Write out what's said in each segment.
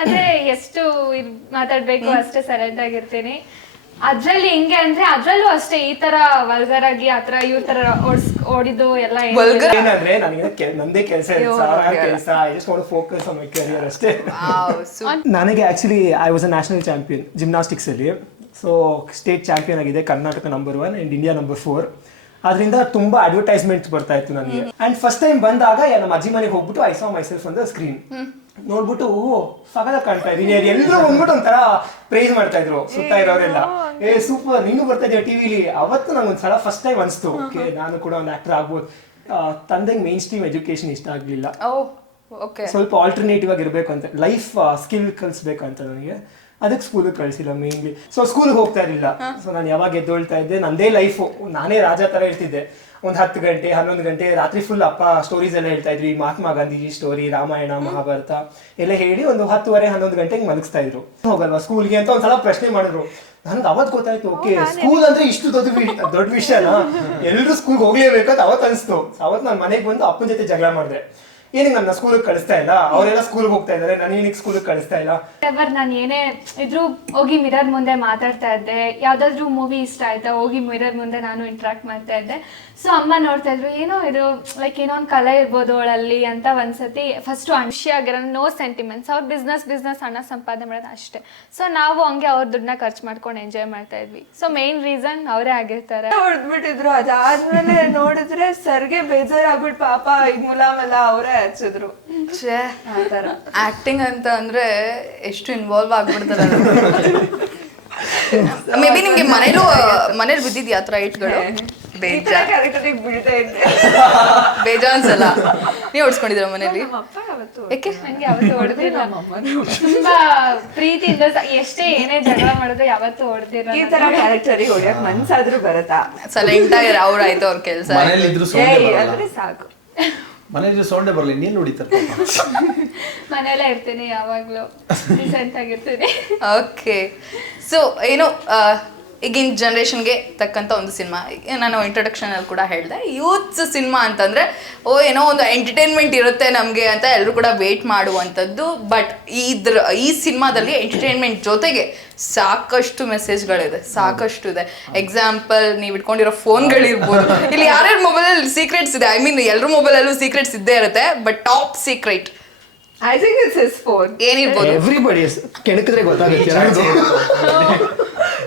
ಅಂದ್ರೆ ಎಷ್ಟು ಮಾತಾಡ್ಬೇಕು ಅಷ್ಟೇ ಸೈಲೆಂಟ್ ಆಗಿರ್ತೀನಿ. ಅದ್ರಲ್ಲಿ ಹೆಂಗೆ ಅಂದ್ರೆ ಅದ್ರಲ್ಲೂ ಅಷ್ಟೇ ಈ ತರ ವಲ್ಗರ್ ಆಗಿ ಆತರ ಇವ್ರ ತರ ಓಡಿದ್ದು ಎಲ್ಲ ಏನಂದ್ರೆ ನನಗೆ ನಂದೇ ಕೆಲಸ ಕೆಲಸ just want to focus on my career ಅಷ್ಟೇ. ನನಗೆ actually I was a national champion gymnastics ಅಲ್ಲಿ. ಸೊ ಸ್ಟೇಟ್ ಚಾಂಪಿಯನ್ ಆಗಿದೆ, Karnataka number 1 and India number 4. ಅದರಿಂದ ತುಂಬಾ ಅಡ್ವರ್ಟೈಸ್ಮೆಂಟ್ ಬರ್ತಾ ಇತ್ತು ನನಗೆ. ಅಂಡ್ ಫಸ್ಟ್ ಟೈಮ್ ಬಂದಾಗ ನಮ್ಮ ಅಜ್ಜಿ ಮನೆಗೆ ಹೋಗ್ಬಿಟ್ಟು I saw my self on the screen. ನೋಡ್ಬಿಟ್ಟು ಸಗದ ಕಾಣ್ತಾ ಇದೀನಿ, ಎಲ್ಲರೂ ಬಂದ್ಬಿಟ್ಟು ಒಂಥರ ಪ್ರೈಸ್ ಮಾಡ್ತಾ ಇದ್ರು ಸುತ್ತ ಇರೋರೆಲ್ಲ. ಸೂಪರ್, ನೀನು ಬರ್ತಾ ಇದೆಯಾ ಟಿವಿಲಿ. ಅವತ್ತು ನಂಗೊಂದ್ಸಲ ಫಸ್ಟ್ ಟೈಮ್ ಅನಿಸ್ತು, ಓಕೆ ನಾನು ಕೂಡ ಒಂದು ಆಕ್ಟರ್ ಆಗ್ಬೋದು. ತಂದೆಗೆ ಮೇನ್ ಸ್ಟ್ರೀಮ್ ಎಜುಕೇಶನ್ ಇಷ್ಟ ಆಗ್ಲಿಲ್ಲ, ಸ್ವಲ್ಪ ಆಲ್ಟರ್ನೇಟಿವ್ ಆಗಿರ್ಬೇಕು ಅಂತ, ಲೈಫ್ ಸ್ಕಿಲ್ ಕಲಿಸ್ಬೇಕಂತ ನನಗೆ. ಅದಕ್ಕೆ ಸ್ಕೂಲಿಗೆ ಕಳಿಸಿಲ್ಲ ಮೇನ್ಲಿ. ಸೊ ಸ್ಕೂಲಿಗೆ ಹೋಗ್ತಾ ಇರಲಿಲ್ಲ. ಸೊ ನಾನು ಯಾವಾಗ ಎದ್ದೊಳ್ತಾ ಇದ್ದೆ, ನಂದೇ ಲೈಫು, ನಾನೇ ರಾಜ ಥರ ಇರ್ತಿದ್ದೆ. ಒಂದು 10 ಗಂಟೆ 11 ಗಂಟೆ ರಾತ್ರಿ ಫುಲ್ ಅಪ್ಪ ಸ್ಟೋರೀಸ್ ಎಲ್ಲ ಹೇಳ್ತಾ ಇದ್ವಿ, ಮಹಾತ್ಮ ಗಾಂಧೀಜಿ ಸ್ಟೋರಿ, ರಾಮಾಯಣ ಮಹಾಭಾರತ ಎಲ್ಲ ಹೇಳಿ ಒಂದು 10:30 11 ಗಂಟೆಗೆ ಮಲಗಿಸ್ತಾ ಇದ್ರು. ಹೋಗಲ್ವಾ ಸ್ಕೂಲ್ಗೆ ಅಂತ ಒಂದ್ಸಲ ಪ್ರಶ್ನೆ ಮಾಡಿದ್ರು. ನನ್ಗೆ ಅವತ್ತು ಗೊತ್ತಾಯ್ತು, ಓಕೆ ಸ್ಕೂಲ್ ಅಂದ್ರೆ ಇಷ್ಟು ದೊಡ್ಡ ವಿಷಯನಾ, ಎಲ್ಲರೂ ಸ್ಕೂಲ್ಗೆ ಹೋಗ್ಲೇಬೇಕಂತ ಅವತ್ತು ಅನಿಸ್ತು. ಅವತ್ತು ನಾನು ಮನೆಗೆ ಬಂದು ಅಪ್ಪನ ಜೊತೆ ಜಗಳ ಮಾಡಿದೆ. ಏನಕ್ಕೆ ನನ್ನ ಸ್ಕೂಲಿಗೆ ಕಳಿಸ್ತಾ ಇಲ್ಲ, ಅವರೆಲ್ಲ ಸ್ಕೂಲ್ಗೆ ಹೋಗ್ತಾ ಇದ್ದಾರೆ, ನಾನು ಏನಕ್ಕೆ ಸ್ಕೂಲಿಗೆ ಕಳಿಸ್ತಾ ಇಲ್ಲ. ನಾನು ಏನೇ ಇದ್ರು ಹೋಗಿ ಮಿರರ್ ಮುಂದೆ ಮಾತಾಡ್ತಾ ಇದ್ದೆ. ಯಾವ್ದಾದ್ರು ಮೂವಿ ಇಷ್ಟ ಆಯ್ತಾ ಹೋಗಿ ಮಿರರ್ ಮುಂದೆ ನಾನು ಇಂಟ್ರಾಕ್ಟ್ ಮಾಡ್ತಾ ಇದ್ದೆ. ಸೊ ಅಮ್ಮ ನೋಡ್ತಾ ಇದ್ರು, ಏನೋ ಇದು ಲೈಕ್ ಏನೋ ಒಂದು ಕಲೆ ಇರ್ಬೋದು ಅವಳಲ್ಲಿ ಅಂತ. ಒಂದ್ಸತಿ ಫಸ್ಟ್ ಖುಷಿ ಆಗಿರೋ ನೋ ಸೆಂಟಿಮೆಂಟ್ಸ್, ಅವ್ರ ಬಿಸ್ನೆಸ್ ಹಣ ಸಂಪಾದನೆ ಮಾಡೋದು ಅಷ್ಟೇ. ಸೊ ನಾವು ಹಂಗೆ ಅವ್ರ ದುಡ್ಡನ್ನ ಖರ್ಚು ಮಾಡ್ಕೊಂಡು ಎಂಜಾಯ್ ಮಾಡ್ತಾ ಇದ್ವಿ. ಸೊ ಮೇನ್ ರೀಸನ್ ಅವರೇ ಆಗಿರ್ತಾರೆ. ಹೊಡೆದ್ಬಿಟ್ಟಿದ್ರು. ಅದಾದ್ಮೇಲೆ ನೋಡಿದ್ರೆ ಸರ್ಗೆ ಬೇಜಾರಾಗ್ಬಿಟ್ಟು ಪಾಪ ಈಗ ಮುಲಾಮೆಲ್ಲ ಅವರೇ ಹಚ್ಚಿದ್ರು. ಆಕ್ಟಿಂಗ್ ಅಂತ ಅಂದ್ರೆ ಎಷ್ಟು ಇನ್ವಾಲ್ವ್ ಆಗ್ಬಿಡ್ತಾರೆ. ಮೇ ಬಿ ನಿಮ್ಗೆ ಮನೇಲಿ ಬಿದ್ದಿದ್ಯಾ ಆತರ ಏಟ್ಗಳು? ಬೇಜಾನ್ಸಲ್ಲ. ನೀವ್ ಹೊಡ್ಸ್ಕೊಂಡಿದ್ರ ಮನೇಲಿ? ಯಾಕೆ ನಂಗೆ ಯಾವತ್ತೂ ಹೊಡೆದಿಲ್ಲ. ತುಂಬಾ ಪ್ರೀತಿಯಿಂದ ಎಷ್ಟೇ ಏನೇ ಜಗಳ ಮಾಡಿದ್ರು ಯಾವತ್ತೂ ಹೊಡೆದಿಲ್ಲ. ಈ ತರ ಕ್ಯಾರೆಕ್ಟರಿಗೆ ಹೊಡಿಯಕ್ ಮನ್ಸಾದ್ರೂ ಬರತ್ತಾ? ಸೈಲೆಂಟ್ ಆಗಿ ಅವ್ರಾಯ್ತು ಅವ್ರ ಕೆಲ್ಸ ಅಂದ್ರೆ ಸಾಕು. ಮನೇಲಿ ಸೌಂಡೇ ಬರಲಿ, ನೀನ್ ಹೊಡಿತಾರೆ. ಮನೆಯಲ್ಲೇ ಇರ್ತೀನಿ, ಯಾವಾಗ್ಲೂ ಡಿಸೆಂಟ್ ಆಗಿರ್ತೀನಿ. ಓಕೆ, ಸೊ ಏನು ಈಗಿನ ಜನ್ರೇಷನ್ಗೆ ತಕ್ಕಂಥ ಒಂದು ಸಿನಿಮಾ. ನಾನು ಇಂಟ್ರೊಡಕ್ಷನ್ ಅಲ್ಲಿ ಕೂಡ ಹೇಳಿದೆ, ಯೂತ್ಸ್ ಸಿನಿಮಾ ಅಂತಂದ್ರೆ ಏನೋ ಒಂದು ಎಂಟರ್ಟೈನ್ಮೆಂಟ್ ಇರುತ್ತೆ ನಮಗೆ ಅಂತ ಎಲ್ಲರೂ ಕೂಡ ವೇಟ್ ಮಾಡುವಂಥದ್ದು. ಬಟ್ ಈ ಸಿನಿಮಾದಲ್ಲಿ ಎಂಟರ್ಟೈನ್ಮೆಂಟ್ ಜೊತೆಗೆ ಸಾಕಷ್ಟು ಮೆಸೇಜ್ಗಳಿದೆ, ಸಾಕಷ್ಟು ಇದೆ. ಎಕ್ಸಾಂಪಲ್, ನೀವು ಇಟ್ಕೊಂಡಿರೋ ಫೋನ್ಗಳಿರ್ಬೋದು, ಇಲ್ಲಿ ಯಾರ್ಯಾರ ಮೊಬೈಲಲ್ಲಿ ಸೀಕ್ರೆಟ್ಸ್ ಇದೆ, ಐ ಮೀನ್ ಎಲ್ಲರ ಮೊಬೈಲಲ್ಲೂ ಸೀಕ್ರೆಟ್ಸ್ ಇದ್ದೇ ಇರುತ್ತೆ. But top secret I think it's his phone. ಏನಿರ್ಬೋದು? ಎವ್ರಿಬಡಿ ಕೆಣಕಿದ್ರೆ ಗೊತ್ತಾಗುತ್ತೆ.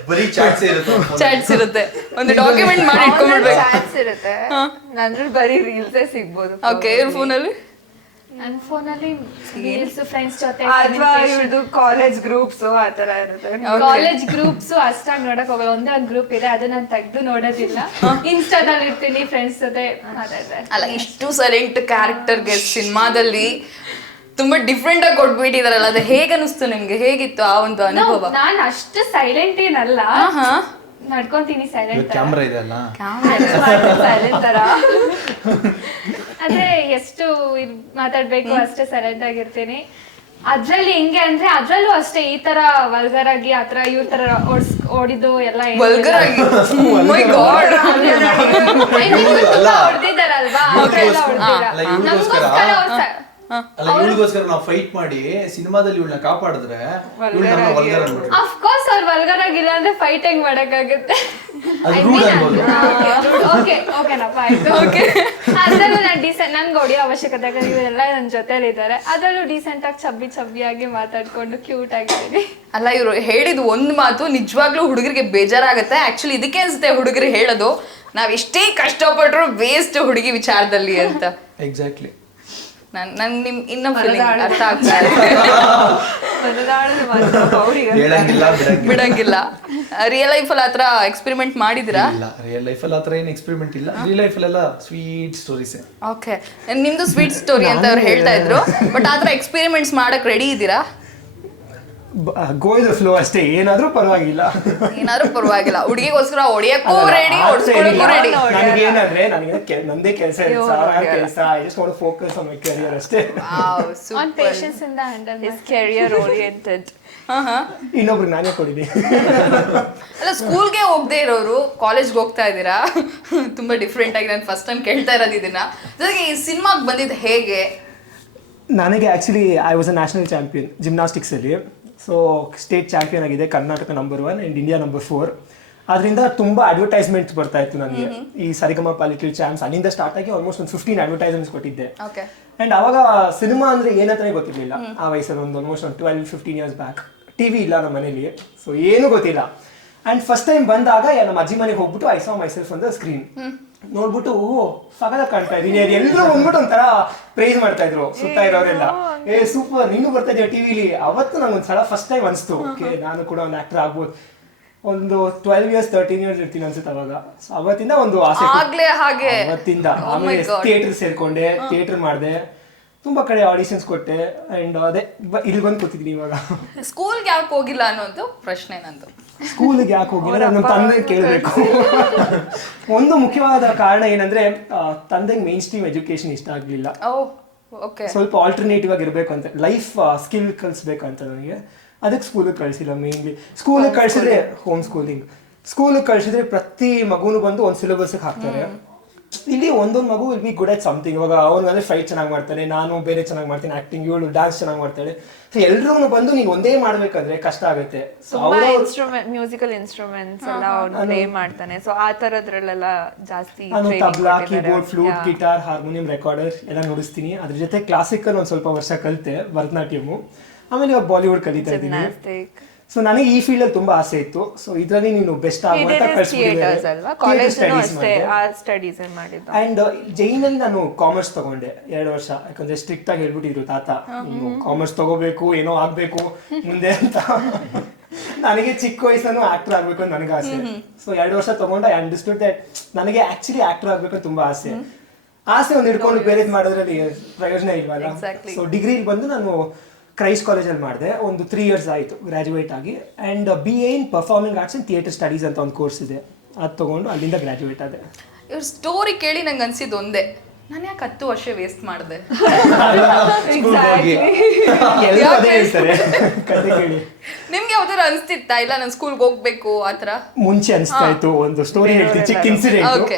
ಬರೀ ಚಾಟ್ಸ್ ಇರುತ್ತೆ, ಒಂದು ಡಾಕ್ಯುಮೆಂಟ್ ಮಾಡಿ ಇಟ್ಕೊಂಡ್ಬಿಡ್ಬೇಕು. ಚಾಟ್ಸ್ ಇರುತ್ತೆ, ನನ್ರಲ್ಲಿ ಬರೀ ರೀಲ್ಸೇ ಸಿಗ್ಬೋದು. ಓಕೆ, ಇವ್ರ ಫೋನಲ್ಲಿ ನನ್ನ ಫೋನಲ್ಲಿ ರೀಲ್ಸ್, ಫ್ರೆಂಡ್ಸ್ ಜೊತೆ ಅಥವಾ ಇವ್ರದ್ದು ಕಾಲೇಜ್ ಗ್ರೂಪ್ಸ್ ಆ ತರ ಇರುತ್ತೆ. ಕಾಲೇಜ್ ಗ್ರೂಪ್ಸ್ ಅಷ್ಟಾಗಿ ನೋಡಕ್ ಹೋಗಲ್ಲ. ಒಂದೇ ಒಂದು ಗ್ರೂಪ್ ಇದೆ, ಅದನ್ನ ನಾನು ತೆಗ್ದು ನೋಡೋದಿಲ್ಲ. ಇನ್ಸ್ಟಾದಲ್ಲಿ ಇರ್ತೀನಿ, ಫ್ರೆಂಡ್ಸ್ ಜೊತೆ ಮಾತಾಡ್ತಾರೆ. ಅಲ್ಲ, ಇಷ್ಟು ಸೈಲೆಂಟ್ ಕ್ಯಾರೆಕ್ಟರ್ಗೆ ಸಿನಿಮಾದಲ್ಲಿ ತುಂಬಾ ಡಿಫ್ರೆಂಟ್ ಆಗಿ ಕೊಟ್ಬಿಟ್ಟಿದಾರಲ್ಲ, ಅದು ಹೇಗೆ ಅನಿಸ್ತು ನಿಮ್ಗೆ? ಹೇಗಿತ್ತು ಆ ಒಂದು ಅನುಭವ? ನಾನು ಅಷ್ಟು ಸೈಲೆಂಟ್ ಏನಲ್ಲ, ನಡ್ಕೊಂತೀನಿ ಸೈಲೆಂಟ್. ಕ್ಯಾಮ್ರಾ ಇದೆ ಅಲ್ಲ, ಸೈಲೆಂಟ್ ತರ. ಅಂದ್ರೆ ಎಷ್ಟು ಮಾತಾಡ್ಬೇಕು ಅಷ್ಟೇ ಸೈಲೆಂಟ್ ಆಗಿರ್ತೀನಿ. ಅದ್ರಲ್ಲಿ ಹೆಂಗೆ ಅಂದ್ರೆ ಅದ್ರಲ್ಲೂ ಅಷ್ಟೇ ಈ ತರ ವಲ್ಗರ್ ಆಗಿ ಆತರ ಇವ್ರ ತರ ಓಡಿದ್ದು ಎಲ್ಲ ಹೊಡೆದಿದ್ದಾರಲ್ವಾ, ಅಲ್ಲ ಇವಳಿಗೋಸ್ಕರ ನಾವು ಫೈಟ್ ಮಾಡಿ ಸಿನಿಮಾದಲ್ಲಿ ಇವಳನ್ನ ಕಾಪಾಡಿದ್ರೆ ಅಫ್ಕೋರ್ಸ್ ಅವ್ರು ವಲ್ಗರ್ ಆಗಿಲ್ಲ ಅಂದ್ರೆ ಫೈಟ್ ಹೆಂಗ್ ಮಾಡಕ್ಕಾಗುತ್ತೆ? ಓಕೆನಪ್ಪ, ಆಯ್ತು. ಅದ್ರಲ್ಲೂ ನಾನು ಡೀಸೆಂಟ್, ನನ್ಗೆ ಹೊಡಿಯೋ ಅವಶ್ಯಕತೆ, ಇವರೆಲ್ಲ ನನ್ನ ಜೊತೆಲಿ ಇದ್ದಾರೆ. ಅದ್ರಲ್ಲೂ ಡೀಸೆಂಟ್ ಆಗಿ ಚಬ್ಬಿಯಾಗಿ ಮಾತಾಡ್ಕೊಂಡು ಕ್ಯೂಟ್ ಆಗಿದ್ದೀನಿ. ಅಲ್ಲ, ಇವ್ರು ಹೇಳಿದ ಒಂದು ಮಾತು ನಿಜವಾಗ್ಲೂ ಹುಡುಗರಿಗೆ ಬೇಜಾರಾಗತ್ತೆ. ಆಕ್ಚುಲಿ ಇದಕ್ಕೆ ಅನ್ಸುತ್ತೆ ಹುಡುಗರು ಹೇಳೋದು, ನಾವ್ ಎಷ್ಟೇ ಕಷ್ಟಪಟ್ರು ವೇಸ್ಟ್ ಹುಡುಗಿ ವಿಚಾರದಲ್ಲಿ ಅಂತ. ಎಕ್ಸಾಕ್ಟ್ಲಿ. ನನ್ ನಿಮ್ ಇನ್ನೂ ಫೀಲಿಂಗ್ ಅರ್ಥ ಆಗ್ತಾ ಇದೆ. ಬಿಡಂಗಿಲ್ಲ. ರಿಯಲ್ ಲೈಫ್ ಅಲ್ಲಿ ಆತರ ಎಕ್ಸ್ಪೆರಿಮೆಂಟ್ ಮಾಡಿದಿರಾ? ಇಲ್ಲ, ರಿಯಲ್ ಲೈಫ್ ಅಲ್ಲಿ ಆತರ ಏನು ಎಕ್ಸ್ಪೆರಿಮೆಂಟ್ ಇಲ್ಲ. ರಿಯಲ್ ಲೈಫ್ ಅಲ್ಲೆಲ್ಲ ಸ್ವೀಟ್ ಸ್ಟೋರೀಸ್. ಓಕೆ, ನಿಮ್ದು ಸ್ವೀಟ್ ಸ್ಟೋರಿ ಅಂತ ಅವ್ರು ಹೇಳ್ತಾ ಇದ್ರು. ಬಟ್ ಆತರ ಎಕ್ಸ್ಪೆರಿಮೆಂಟ್ಸ್ ಮಾಡಕ್ ರೆಡಿ ಇದ್ದೀರಾ? ಗೋ ವಿತ್ ದ ಫ್ಲೋ ಅಷ್ಟೇ, ಏನಾದ್ರೂ ಪರವಾಗಿಲ್ಲ. ಹುಡುಗಿಗೋಸ್ಕರ ಹೊಡಿಯಕ್ಕೂ ರೆಡಿ, ಹೊಡ್ಸ್ಕೊಳ್ಳೋಕ್ಕೂ ರೆಡಿ. ನನಗೆ ಏನಂದ್ರೆ ನಂದೇ ಕೆಲಸ ಕೆಲಸ, I just want to focus on my career ಅಷ್ಟೇ. ಆನ್ ಪೇಷನ್ಸ್ ಇಂದ ಹ್ಯಾಂಡಲ್ ಇಸ್ ಕ್ಯಾರಿಯರ್ ಓರಿಯೆಂಟೆಡ್. ಇನ್ನೊಬ್ರಿಗೆ ನಾನೇ ಕೊಡಿದೆ. ಅಲ್ಲ, ಸ್ಕೂಲ್ಗೆ ಹೋಗದೆ ಇರೋರು ಕಾಲೇಜ್ಗೆ ಹೋಗ್ತಾ ಇದ್ದೀರಾ, ತುಂಬಾ ಡಿಫ್ರೆಂಟ್ ಆಗಿ. ನಾನು ಫಸ್ಟ್ ಟೈಮ್ ಕೇಳ್ತಾ ಇರೋದು ಇದನ್ನ. ಜೊತೆಗೆ ಈ ಸಿನಿಮಾಗೆ ಬಂದಿದ್ದು ಹೇಗೆ? ನನಗೆ actually I was a national champion ಜಿಮ್ನಾಸ್ಟಿಕ್ಸಲ್ಲಿ. ಸೊ ಸ್ಟೇಟ್ ಚಾಂಪಿಯನ್ ಆಗಿದೆ, Karnataka number 1 and India number 4. ಅದರಿಂದ ತುಂಬ ಅಡ್ವರ್ಟೈಸ್ಮೆಂಟ್ ಬರ್ತಾ ಇತ್ತು ನನಗೆ. ಈ ಸರಿಗಮಪ ಲಿಟಲ್ ಚಾಂಪ್ಸ್ ಅಲ್ಲಿಂದ ಸ್ಟಾರ್ಟ್ ಆಗಿ ಆಲ್ಮೋಸ್ಟ್ ಒಂದು 15 ಅಡ್ವರ್ಟೈಸ್ಮೆಂಟ್ಸ್ ಕೊಟ್ಟಿದ್ದೆ. ಆ್ಯಂಡ್ ಅವಾಗ ಸಿನಿಮಾ ಅಂದರೆ ಏನಂತಾನೆ ಗೊತ್ತಿರಲಿಲ್ಲ ಆ ವಯಸ್ಸಲ್ಲಿ, ಆಲ್ಮೋಸ್ಟ್ ಒಂದು 12-15 ಇಯರ್ಸ್ ಬ್ಯಾಕ್. ಟಿವಿ ಇಲ್ಲ ನಮ್ಮ ಮನೇಲಿ, ಸೊ ಏನೂ ಗೊತ್ತಿಲ್ಲ. ಆ್ಯಂಡ್ ಫಸ್ಟ್ ಟೈಮ್ ಬಂದಾಗ ನಮ್ಮ ಅಜ್ಜಿ ಮನೆಗೆ ಹೋಗ್ಬಿಟ್ಟು I saw my self on the screen ನೋಡ್ಬಿಟ್ಟು ಸಗದ ಕಾಣ್ತಾ ಇದ್ದೀನಿ. ಎಲ್ಲರೂ ಬಂದ್ಬಿಟ್ಟು ಒಂಥರ ಪ್ರೈಸ್ ಮಾಡ್ತಾ ಇದ್ರು ಸುತ್ತ ಇರೋರೆಲ್ಲ, ಸೂಪರ್ ನೀನು ಬರ್ತಾ ಇದೆಯಾ ಟಿವಿಲಿ. ಅವತ್ತು ನಂಗೊಂದ್ಸಲ ಫಸ್ಟ್ ಟೈಮ್ ಅನಿಸ್ತು, ಓಕೆ ನಾನು ಕೂಡ ಒಂದು ಆಕ್ಟರ್ ಆಗ್ಬೋದು. ಒಂದು 12 ಇಯರ್ಸ್ 13 ಇಯರ್ಸ್ ಇರ್ತೀನಿ ಅನ್ಸುತ್ತೆ ಅವಾಗ. ಅವತ್ತಿಂದ ಒಂದು ಆಸೆ ಅವತ್ತಿಂದ. ಆಮೇಲೆ ಥಿಯೇಟರ್ ಸೇರ್ಕೊಂಡೆ, ಥಿಯೇಟರ್ ಮಾಡಿದೆ, ತುಂಬಾ ಕಡೆ ಆಡಿಷನ್ಸ್ ಕೊಟ್ಟೆ. ಅಂಡ್ ಅದೇ ಇಲ್ಲಿ ಬಂದು ಕೂತಿದ್ದೀನಿ ಇವಾಗ. ಸ್ಕೂಲ್ಗೆ ಯಾಕೆ ಹೋಗಿಲ್ಲ ಅನ್ನೋದು ಪ್ರಶ್ನೆ ನಂದು. ಸ್ಕೂಲಿಗೆ ಯಾಕೆ ಹೋಗಿಲ್ಲ ನಮ್ಮ ತಂದೆ ಕೇಳಬೇಕು. ಒಂದು ಮುಖ್ಯವಾದ ಕಾರಣ ಏನಂದ್ರೆ ತಂದೆಗೆ ಮೇನ್ ಸ್ಟ್ರೀಮ್ ಎಜುಕೇಶನ್ ಇಷ್ಟ ಆಗ್ಲಿಲ್ಲ. ಸ್ವಲ್ಪ ಆಲ್ಟರ್ನೇಟಿವ್ ಆಗಿ ಇರ್ಬೇಕು ಅಂತ, ಲೈಫ್ ಸ್ಕಿಲ್ ಕಲಿಸ್ಬೇಕಂತ ನನಗೆ. ಅದಕ್ಕೆ ಸ್ಕೂಲಿಗೆ ಕಳಿಸಿಲ್ಲ. ಮೇನ್ಲಿ ಸ್ಕೂಲಿಗೆ ಕಳಿಸಿದ್ರೆ ಹೋಮ್ ಸ್ಕೂಲಿಗೆ ಕಳಿಸಿದ್ರೆ ಪ್ರತಿ ಮಗುನು ಬಂದು ಒಂದು ಸಿಲೆಬಸ್ಗೆ ಹಾಕ್ತಾರೆ. ಇಲ್ಲಿ ಒಂದೊಂದು ಮಗು will be good at something. ಇವಾಗ ಅವ್ನಿಗೆ ಫೈಟ್ ಚೆನ್ನಾಗಿ ಮಾಡ್ತಾನೆ, ನಾನು ಬೇರೆ ಚೆನ್ನಾಗಿ ಮಾಡ್ತೀನಿ ಆಕ್ಟಿಂಗ್, ಇವಳು ಡ್ಯಾನ್ಸ್ ಚೆನ್ನಾಗಿ ಮಾಡ್ತಾಳೆ. ಸೊ ಎಲ್ರೂ ಬಂದು ನೀನು ಒಂದೇ ಮಾಡ್ಬೇಕಂದ್ರೆ ಕಷ್ಟ ಆಗುತ್ತೆ. ಮ್ಯೂಸಿಕಲ್ ಇನ್ಸ್ಟ್ರೂಮೆಂಟ್ಸ್ ಎಲ್ಲ ಅವ್ನು ಪ್ಲೇ ಮಾಡ್ತಾನೆ. ಸೊ ಆ ತರದ್ರಲ್ಲೆಲ್ಲ ಜಾಸ್ತಿ ನಾನು tabla, keyboard, flute, guitar, harmonium, recorder ಎಲ್ಲ ನುಡಿಸ್ತೀನಿ. ಅದ್ರ ಜೊತೆ ಕ್ಲಾಸಿಕಲ್ ಒಂದು ಸ್ವಲ್ಪ ವರ್ಷ ಕಲಿತೆ, ಭರತನಾಟ್ಯಮು. ಆಮೇಲೆ ಇವಾಗ ಬಾಲಿವುಡ್ ಕಲಿತಾ ಇದ್ದೀನಿ. ಸೊ ನನಗೆ ಈ ಫೀಲ್ಡ್ ಅಲ್ಲಿ ತುಂಬಾ ಆಸೆ ಇತ್ತು. ಸೊ ಇದರಲ್ಲಿ ನೀನು ಬೆಸ್ಟ್ ಆಗುವಂತ ಅಂಡ್ ಜೈನಲ್ಲಿ ನಾನು ಕಾಮರ್ಸ್ ತಗೊಂಡೆ 2 ವರ್ಷ. ಯಾಕಂದ್ರೆ ಸ್ಟ್ರಿಕ್ಟ್ ಆಗಿ ಹೇಳ್ಬಿಟ್ಟಿದ್ರು ತಾತ, ನೀನು ಕಾಮರ್ಸ್ ತಗೋಬೇಕು, ಏನೋ ಆಗ್ಬೇಕು ಮುಂದೆ ಅಂತ. ನನಗೆ ಚಿಕ್ಕ ವಯಸ್ಸನ್ನು ಆಕ್ಟರ್ ಆಗ್ಬೇಕು ಅಂತ ನನಗೆ ಆಸೆ. ಸೊ 2 ವರ್ಷ ತಗೊಂಡು ಐ ಅಂಡರ್ಸ್ಟುಡ್ ದಟ್ ನನಗೆ ಆಕ್ಚುಲಿ ಆಕ್ಟರ್ ಆಗ್ಬೇಕು ಅಂತ ತುಂಬಾ ಆಸೆ. ಒಂದು ಹಿಡ್ಕೊಂಡು ಬೇರೆದ್ ಮಾಡೋದ್ರಲ್ಲಿ ಪ್ರಯೋಜನ ಇಲ್ವಲ್ಲ. ಸೊ ಡಿಗ್ರಿಲಿ ಬಂದು ನಾನು ಕ್ರೈಸ್ಟ್ ಕಾಲೇಜಲ್ಲಿ ಮಾಡಿದೆ. ಒಂದು 3 ಇಯರ್ಸ್ ಆಯಿತು ಗ್ರ್ಯಾಜುಯೇಟ್ ಆಗಿ. And BA in performing arts and theatre studies ಅಂತ ಒಂದು ಕೋರ್ಸ್ ಇದೆ, ಅದು ತೊಗೊಂಡು ಅಲ್ಲಿಂದ ಗ್ರ್ಯಾಜುಯೇಟ್ ಆದೆ. ಇವ್ರ ಸ್ಟೋರಿ ಕೇಳಿ ನಂಗೆ ಅನ್ಸಿದ್ದು ಒಂದೇ, ನಾನು ಯಾಕೆ 10 ವರ್ಷ ವೇಸ್ಟ್ ಮಾಡಿದೆ. ನಿಮ್ಗೆ ಯಾವ್ದಾರು ಅನ್ಸ್ತಿತ್ತಾ ಇಲ್ಲ ನಾನು ಸ್ಕೂಲ್ಗೆ ಹೋಗ್ಬೇಕು ಆ ಥರ? ಮುಂಚೆ ಅನಿಸ್ತಾ ಇತ್ತು. ಒಂದು ಸ್ಟೋರಿ ಹೇಳ್ತೀನಿ, ಚಿಕ್ಕ ಇನ್ಸಿಡೆಂಟ್.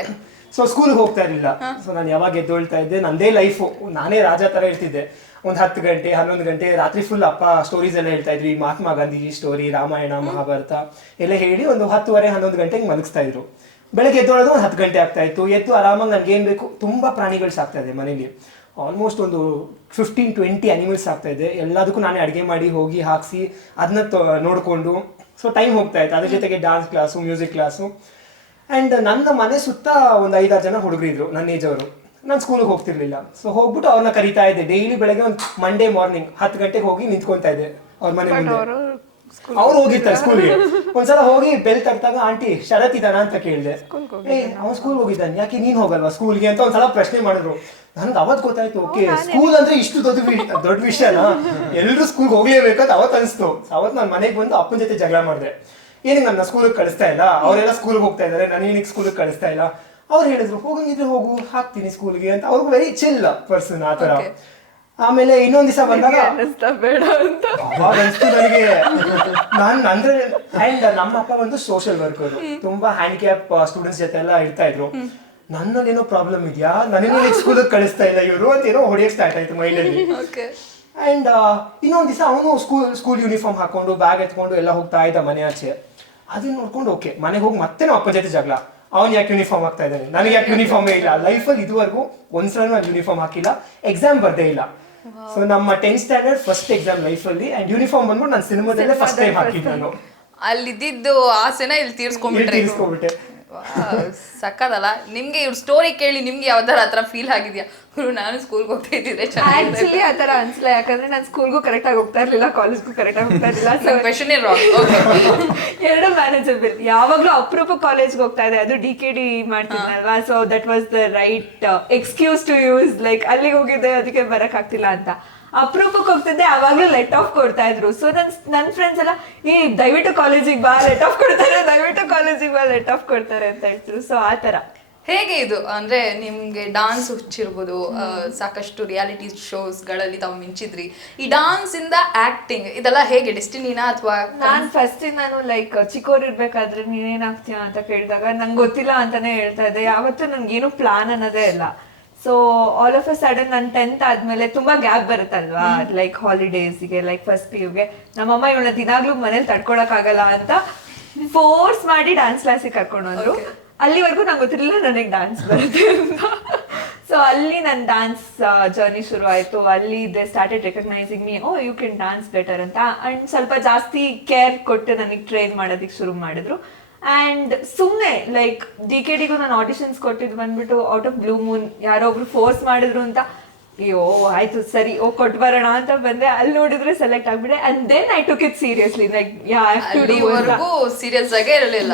ಸೊ ಸ್ಕೂಲ್ಗೆ ಹೋಗ್ತಾ ಇರಲಿಲ್ಲ. ಸೊ ನಾನು ಯಾವಾಗ ಎದ್ದೊಳ್ತಾ ಇದ್ದೆ, ನಂದೇ ಲೈಫು, ನಾನೇ ರಾಜ ಥರ ಇರ್ತಿದ್ದೆ. ಒಂದು 10 ಗಂಟೆ 11 ಗಂಟೆ ರಾತ್ರಿ ಫುಲ್ ಅಪ್ಪ ಸ್ಟೋರೀಸ್ ಎಲ್ಲ ಹೇಳ್ತಾ ಇದ್ವಿ. ಮಹಾತ್ಮ ಗಾಂಧೀಜಿ ಸ್ಟೋರಿ, ರಾಮಾಯಣ, ಮಹಾಭಾರತ ಎಲ್ಲ ಹೇಳಿ ಒಂದು 10:30-11 ಗಂಟೆಗೆ ಮಲಗಿಸ್ತಾ ಇದ್ರು. ಬೆಳಗ್ಗೆ ಎದ್ದೊಳೋದು ಒಂದು 10 ಗಂಟೆ ಆಗ್ತಾ ಇತ್ತು. ಎದ್ದು ಆರಾಮಾಗಿ ನನಗೆ ಏನು ಬೇಕು, ತುಂಬ ಪ್ರಾಣಿಗಳು ಸಾಕ್ತಾ ಇದೆ ಮನೇಲಿ. ಆಲ್ಮೋಸ್ಟ್ ಒಂದು 15-20 ಅನಿಮಲ್ಸ್ ಆಗ್ತಾ ಇದೆ. ಎಲ್ಲದಕ್ಕೂ ನಾನೇ ಅಡುಗೆ ಮಾಡಿ ಹೋಗಿ ಹಾಕಿಸಿ ಅದನ್ನ ನೋಡಿಕೊಂಡು ಸೊ ಟೈಮ್ ಹೋಗ್ತಾ ಇತ್ತು. ಅದ್ರ ಜೊತೆಗೆ dance class, music class. And ನನ್ನ ಮನೆ ಸುತ್ತ ಒಂದು 5-6 ಜನ ಹುಡುಗರಿದ್ರು ನನ್ನ ಏಜ್ ಅವರು. ನಾನು ಸ್ಕೂಲಿಗೆ ಹೋಗ್ತಿರ್ಲಿಲ್ಲ. ಸೊ ಹೋಗ್ಬಿಟ್ಟು ಅವ್ರನ್ನ ಕರಿತಾ ಇದ್ದೆ ಡೈಲಿ. ಬೆಳಗ್ಗೆ ಒಂದು ಮಂಡೇ ಮಾರ್ನಿಂಗ್ 10 ಗಂಟೆಗೆ ಹೋಗಿ ನಿಂತ್ಕೊತಾ ಇದ್ದೆ ಅವ್ರ ಮನೆ ಮುಂದೆ. ಅವ್ರು ಹೋಗಿರ್ತಾರೆ ಸ್ಕೂಲ್ಗೆ. ಒಂದ್ಸಲ ಹೋಗಿ ಬೆಲ್ ತಟ್ಟಾಗ, ಆಂಟಿ ಶರತ್ ಇದ್ದಾನ ಅಂತ ಕೇಳಿದೆ. ಅವ್ನು ಸ್ಕೂಲ್ ಹೋಗಿದ್ದಾನೆ, ಯಾಕೆ ನೀನ್ ಹೋಗಲ್ವಾ ಸ್ಕೂಲ್ಗೆ ಅಂತ ಒಂದ್ಸಲ ಪ್ರಶ್ನೆ ಮಾಡಿದ್ರು. ನನ್ಗೆ ಅವತ್ತು ಗೊತ್ತಾಯ್ತು, ಓಕೆ ಸ್ಕೂಲ್ ಅಂದ್ರೆ ಇಷ್ಟು ದೊಡ್ಡ ವಿಷಯನಾ, ಎಲ್ಲರೂ ಸ್ಕೂಲ್ಗೆ ಹೋಗ್ಲೇಬೇಕಂತ ಅವತ್ತು ಅನಿಸ್ತು. ಅವತ್ತು ನಾನು ಮನೆಗೆ ಬಂದು ಅಪ್ಪನ ಜೊತೆ ಜಗಳ ಮಾಡಿದೆ. ಏನಕ್ಕೆ ನನ್ನ ಸ್ಕೂಲಿಗೆ ಕಳಿಸ್ತಾ ಇಲ್ಲ, ಅವರೆಲ್ಲ ಸ್ಕೂಲ್ಗೆ ಹೋಗ್ತಾ ಇದ್ದಾರೆ, ನಾನು ಏನಕ್ಕೆ ಸ್ಕೂಲಿಗೆ ಕಳಿಸ್ತಾ ಇಲ್ಲ. ಅವ್ರು ಹೇಳಿದ್ರು ಹೋಗಂಗಿದ್ರೆ ಹೋಗು, ಹಾಕ್ತೀನಿ ಸ್ಕೂಲ್ಗೆ ಅಂತ. ಅವ್ರಿಗೆ ವೆರಿ ಚಿಲ್ ಪರ್ಸನ್ ಆ ಥರ. ಆಮೇಲೆ ಇನ್ನೊಂದ್ ದಿವಸ ಬಂದಾಗ ಅವಾಗ ಅನಿಸ್ತು ನನಗೆ, ನಾನು ಅಂದ್ರೆ ಅಂಡ್ ನಮ್ಮ ಅಪ್ಪ ಒಂದು ಸೋಷಿಯಲ್ ವರ್ಕರ್, ತುಂಬಾ ಹ್ಯಾಂಡಿಕ್ಯಾಪ್ ಸ್ಟೂಡೆಂಟ್ಸ್ ಜೊತೆ ಎಲ್ಲ ಇರ್ತಾ ಇದ್ರು. ನನ್ನಲ್ಲಿ ಏನೋ ಪ್ರಾಬ್ಲಮ್ ಇದೆಯಾ, ನನಗೆ ಸ್ಕೂಲಿಗೆ ಕಳಿಸ್ತಾ ಇಲ್ಲ ಇವರು ಅಂತ ಏನೋ ಹೊಡೆಯಕ್ಕೆ ಸ್ಟಾರ್ಟ್ ಆಯ್ತು ಮೈಂಡಲ್ಲಿ. ಅಂಡ್ ಇನ್ನೊಂದ್ ದಿವಸ ಅವನು ಸ್ಕೂಲ್ ಯೂನಿಫಾರ್ಮ್ ಹಾಕೊಂಡು ಬ್ಯಾಗ್ ಎತ್ಕೊಂಡು ಎಲ್ಲ ಹೋಗ್ತಾ ಇದ್ದ ಮನೆ ಆಚೆ. ಅದನ್ನ ನೋಡ್ಕೊಂಡು ಓಕೆ ಮನೆಗೆ ಹೋಗಿ ಮತ್ತೆ ನಾವು ಅಪ್ಪ ಜೊತೆ ಜಗಳ. ಅವ್ನು ಯಾಕೆ ಯೂನಿಫಾರ್ಮ್ ಹಾಕ್ತಾ ಇದ್ದಾನೆ, ನನಗೆ ಯಾಕೆ ಯೂನಿಫಾರ್ಮೇ ಇಲ್ಲ. ಲೈಫಲ್ಲಿ ಇದುವರೆಗೂ ಒಂದ್ಸಲ ನಾನು ಯೂನಿಫಾರ್ಮ್ ಹಾಕಿಲ್ಲ, ಎಕ್ಸಾಮ್ ಬರ್ದೇ ಇಲ್ಲ. ಸೊ ನಮ್ಮ 10th ಸ್ಟ್ಯಾಂಡರ್ಡ್ ಫಸ್ಟ್ ಎಕ್ಸಾಮ್ ಲೈಫಲ್ಲಿ. ಅಂಡ್ ಯೂನಿಫಾರ್ಮ್ ಬಂದ್ಬಿಟ್ಟು ನಾನು ಸಿನಿಮಾದಲ್ಲೇ ಫಸ್ಟ್ ಟೈಮ್ ಹಾಕಿದ್ದು. ನಾನು ಅಲ್ಲಿದ್ದು ಆಸೆನ ಇಲ್ಲಿ ತೀರ್ಸ್ಕೊಂಡ್ಬಿಟ್ಟೆ. ಸಕ್ಕದಲ್ಲ. ನಿಮ್ಗೆ ಇವ್ರ ಸ್ಟೋರಿ ಕೇಳಿ ನಿಮ್ಗೆ ಯಾವ್ದಾರ ಆತರ ಫೀಲ್ ಆಗಿದ್ಯಾ, ನಾನು ಸ್ಕೂಲ್ಗೆ ಹೋಗ್ತಾ ಇದ್ದಿದ್ದೆ? ಆಕ್ಚುಲಿ ಆ ತರ ಅನ್ಸಲ್ಲ, ಯಾಕಂದ್ರೆ ನಾನು ಸ್ಕೂಲ್ಗೂ ಕರೆಕ್ಟ್ ಆಗಿ ಹೋಗ್ತಾ ಇರ್ಲಿಲ್ಲ, ಕಾಲೇಜ್ಗೂ ಕರೆಕ್ಟ್ ಆಗಿ ಹೋಗ್ತಾ ಇರ್ಲಿಲ್ಲ. ಎರಡು ಮ್ಯಾನೇಜಬಲ್. ಯಾವಾಗ್ಲೂ ಅಪರೂಪ ಕಾಲೇಜ್ಗೆ ಹೋಗ್ತಾ ಇದೆ, ಅದು DKD ಮಾಡ್ತಿದ್ನಲ್ವಾ. So that was the right excuse to use. Like ಅಲ್ಲಿಗೆ ಹೋಗಿದ್ದೆ, ಅದಕ್ಕೆ ಬರಕ್ ಆಗ್ತಿಲ್ಲ ಅಂತ. ಅಪರೂಪಕ್ಕೆ ಹೋಗ್ತಿದ್ದೆ, ಅವಾಗ್ಲೂ ಲೆಟ್ ಆಫ್ ಕೊಡ್ತಾ ಇದ್ರು. ಸೊ ನನ್ನ ಫ್ರೆಂಡ್ಸ್ ಎಲ್ಲ ದಯವಿಟ್ಟು ಕಾಲೇಜಿಗೆ ಬಾ, ಲೆಟ್ ಆಫ್ ಕೊಡ್ತಾರೆ, ದಯವಿಟ್ಟು ಕಾಲೇಜಿಗೆ ಬಾ, ಲೆಟ್ ಆಫ್ ಕೊಡ್ತಾರೆ ಅಂತ ಹೇಳ್ತಿದ್ರು. ಸೊ ಆ ತರ. ಹೇಗೆ ಇದು ಅಂದ್ರೆ ನಿಮ್ಗೆ ಡಾನ್ಸ್ ಹುಚ್ಚಿರ್ಬೋದು, ಸಾಕಷ್ಟು ರಿಯಾಲಿಟಿ ಶೋಸ್ಗಳಲ್ಲಿ ತಾವು ಮಿಂಚಿದ್ರಿ. ಈ ಡಾನ್ಸ್ ಇಂದ ಆಕ್ಟಿಂಗ್ ಇದೆಲ್ಲ ಹೇಗೆ ಡೆಸ್ಟಿನಿನಾ ಅಥವಾ? ನಾನು ಲೈಕ್ ಚಿಕ್ಕವ್ರು ಇರ್ಬೇಕಾದ್ರೆ ನೀನೇನಾಗ್ತೀಯ ಅಂತ ಕೇಳಿದಾಗ ನಂಗೆ ಗೊತ್ತಿಲ್ಲ ಅಂತಾನೆ ಹೇಳ್ತಾ ಇದ್ದೆ. ಯಾವತ್ತೂ ನನ್ಗೇನು ಪ್ಲಾನ್ ಅನ್ನೋದೇ ಇಲ್ಲ. So all of a sudden ನನ್ನ 10th ಆದ್ಮೇಲೆ ತುಂಬಾ ಗ್ಯಾಪ್ ಬರುತ್ತಲ್ವಾ, ಲೈಕ್ ಹಾಲಿಡೇಸ್ಗೆ, ಲೈಕ್ ಫಸ್ಟ್ PU-ಗೆ ನಮ್ಮಮ್ಮ ಇವಳ ದಿನಾಗ್ಲೂ ಮನೇಲಿ ತಡ್ಕೊಳಕ್ ಆಗಲ್ಲ ಅಂತ ಫೋರ್ಸ್ ಮಾಡಿ ಡ್ಯಾನ್ಸ್ ಕ್ಲಾಸಿಗೆ ಕರ್ಕೊಂಡು ಹೋದ್ರು. ಅಲ್ಲಿವರೆಗೂ ನಂಗೆ ಗೊತ್ತಿರಲಿಲ್ಲ ನನಗೆ ಡ್ಯಾನ್ಸ್ ಬರುತ್ತೆ ಅಂತ. ಸೊ ಅಲ್ಲಿ ನನ್ನ ಡ್ಯಾನ್ಸ್ ಜರ್ನಿ ಶುರು ಆಯ್ತು. ಅಲ್ಲಿ they started recognising me, oh you can dance better ಅಂತ. ಅಂಡ್ ಸ್ವಲ್ಪ ಜಾಸ್ತಿ ಕೇರ್ ಕೊಟ್ಟು ನನಗೆ ಟ್ರೈನ್ ಮಾಡೋದಕ್ಕೆ ಶುರು ಮಾಡಿದ್ರು. ಅಂಡ್ ಸುಮ್ಮನೆ ಲೈಕ್ DKDಗೂ ನಾನು ಆಡಿಷನ್ಸ್ ಕೊಟ್ಟಿದ್ದು ಬಂದ್ಬಿಟ್ಟು ಔಟ್ ಆಫ್ ಬ್ಲೂ ಮೂನ್, ಯಾರೋ ಒಬ್ರು ಫೋರ್ಸ್ ಮಾಡಿದ್ರು ಅಂತ, ಅಯ್ಯೋ ಆಯ್ತು ಸರಿ ಕೊಟ್ಟು ಬರೋಣ ಅಂತ ಬಂದೆ. ಅಲ್ಲಿ ನೋಡಿದ್ರೆ ಸೆಲೆಕ್ಟ್ ಆಗ್ಬಿಟ್ಟೆ. And then I took it seriously, like ಅಲ್ಲಿವರೆಗೂ ಸೀರಿಯಸ್ ಆಗೇ ಇರಲಿಲ್ಲ.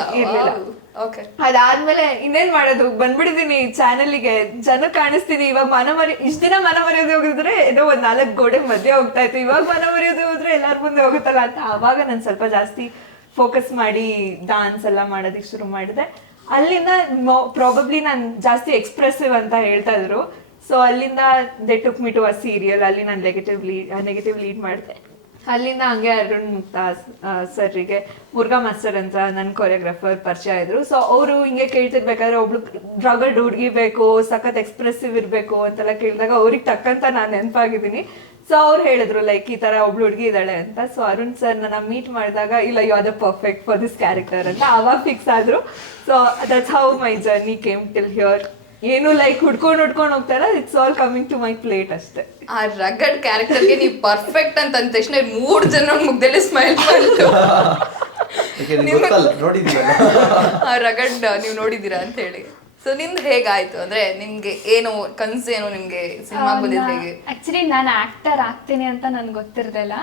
ಓಕೆ, ಅದಾದ್ಮೇಲೆ ಇನ್ನೇನ್ ಮಾಡೋದು, ಬಂದ್ಬಿಟ್ಟಿದೀನಿ ಚಾನಲ್ಗೆ, ಜನ ಕಾಣಿಸ್ತೀನಿ. ಇವಾಗ ಇಷ್ಟ ದಿನ ಮನ ಮರೆಯೋದೇ ಹೋಗಿದ್ರೆ ಏನೋ ಒಂದ್ 4 ಗೋಡೆ ಮಧ್ಯೆ ಹೋಗ್ತಾ ಇತ್ತು, ಇವಾಗ ಮನ ಮರೆಯೋದೇ ಹೋದ್ರೆ ಎಲ್ಲಾರ ಮುಂದೆ ಹೋಗುತ್ತಲ್ಲ ಅಂತ. ಆವಾಗ ನಾನು ಸ್ವಲ್ಪ ಜಾಸ್ತಿ ಫೋಕಸ್ ಮಾಡಿ ಡಾನ್ಸ್ ಎಲ್ಲ ಮಾಡೋದಕ್ಕೆ ಶುರು ಮಾಡಿದೆ. ಅಲ್ಲಿಂದ ಪ್ರಾಬಬ್ಲಿ ನಾನು ಜಾಸ್ತಿ ಎಕ್ಸ್ಪ್ರೆಸಿವ್ ಅಂತ ಹೇಳ್ತಾ ಇದ್ರು. ಸೊ ಅಲ್ಲಿಂದ they took me to a serial. ಅಲ್ಲಿ ನಾನು ನೆಗೆಟಿವ್ ಲೀಡ್ ಮಾಡಿದೆ. ಅಲ್ಲಿಂದ ಹಂಗೆ ಅರುಣ್ ಮುಕ್ತಾ ಸರ್ರಿಗೆ ಮುರುಘಾ ಮಾಸ್ಟರ್ ಅಂತ ನನ್ನ ಕೊರಿಯೋಗ್ರಾಫರ್ ಪರಿಚಯ ಇದ್ರು. ಸೊ ಅವರು ಹಿಂಗೆ ಕೇಳ್ತಿರ್ಬೇಕಾದ್ರೆ ಒಬ್ಳು ಡ್ರಗಡ್ ಹುಡುಗಿ ಬೇಕು, ಸಖತ್ ಎಕ್ಸ್ಪ್ರೆಸಿವ್ ಇರಬೇಕು ಅಂತೆಲ್ಲ ಕೇಳಿದಾಗ ಅವ್ರಿಗೆ ತಕ್ಕಂತ ನಾನು ನೆನಪಾಗಿದ್ದೀನಿ. ಸೊ ಅವ್ರು ಹೇಳಿದ್ರು ಲೈಕ್ ಈ ತರ ಒಬ್ಳು ಹುಡುಗಿ ಇದ್ದಾಳೆ ಅಂತ. ಸೊ ಅರುಣ್ ಸರ್ ನನ್ನ ಮೀಟ್ ಮಾಡಿದಾಗ ಇಲ್ಲ you are the perfect for this character ಅಂತ ಅವಾಗ ಫಿಕ್ಸ್ ಆದ್ರು. So that's how my journey came till here. ಏನು ಲೈಕ್ ಹುಡ್ಕೊಂಡು ಹೋಗ್ತಾರ, it's all coming to my plate ಅಷ್ಟೇ. ಆ ರಗಡ್ ಕ್ಯಾರೆಕ್ಟರ್ಗೆ ನೀವು ಪರ್ಫೆಕ್ಟ್ ಅಂತ ಅಂದ ತಕ್ಷಣ 3 ಜನ ಮುಗ್ದಲ್ಲಿ ಸ್ಮೈಲ್ ಮಾಡ್ತು. ಆ ರಗಡ್ ನೀವು ನೋಡಿದೀರಾ ಅಂತ ಹೇಳಿ. ಸೊ ನಿಮ್ದು ಹೇಗಾಯ್ತು, ಅಂದ್ರೆ ನಿಮ್ಗೆ ಏನು ಕನ್ಸು, ಏನು ನಿಮ್ಗೆ ಸಿನಿಮಾ ಬಂದಿದ್ದು ಹೇಗೆ? ಆಕ್ಚುಲಿ ನಾನು ಆಕ್ಟರ್ ಆಗ್ತೀನಿ ಅಂತ ನನ್ಗೆ ಗೊತ್ತಿರಲಿಲ್ಲ.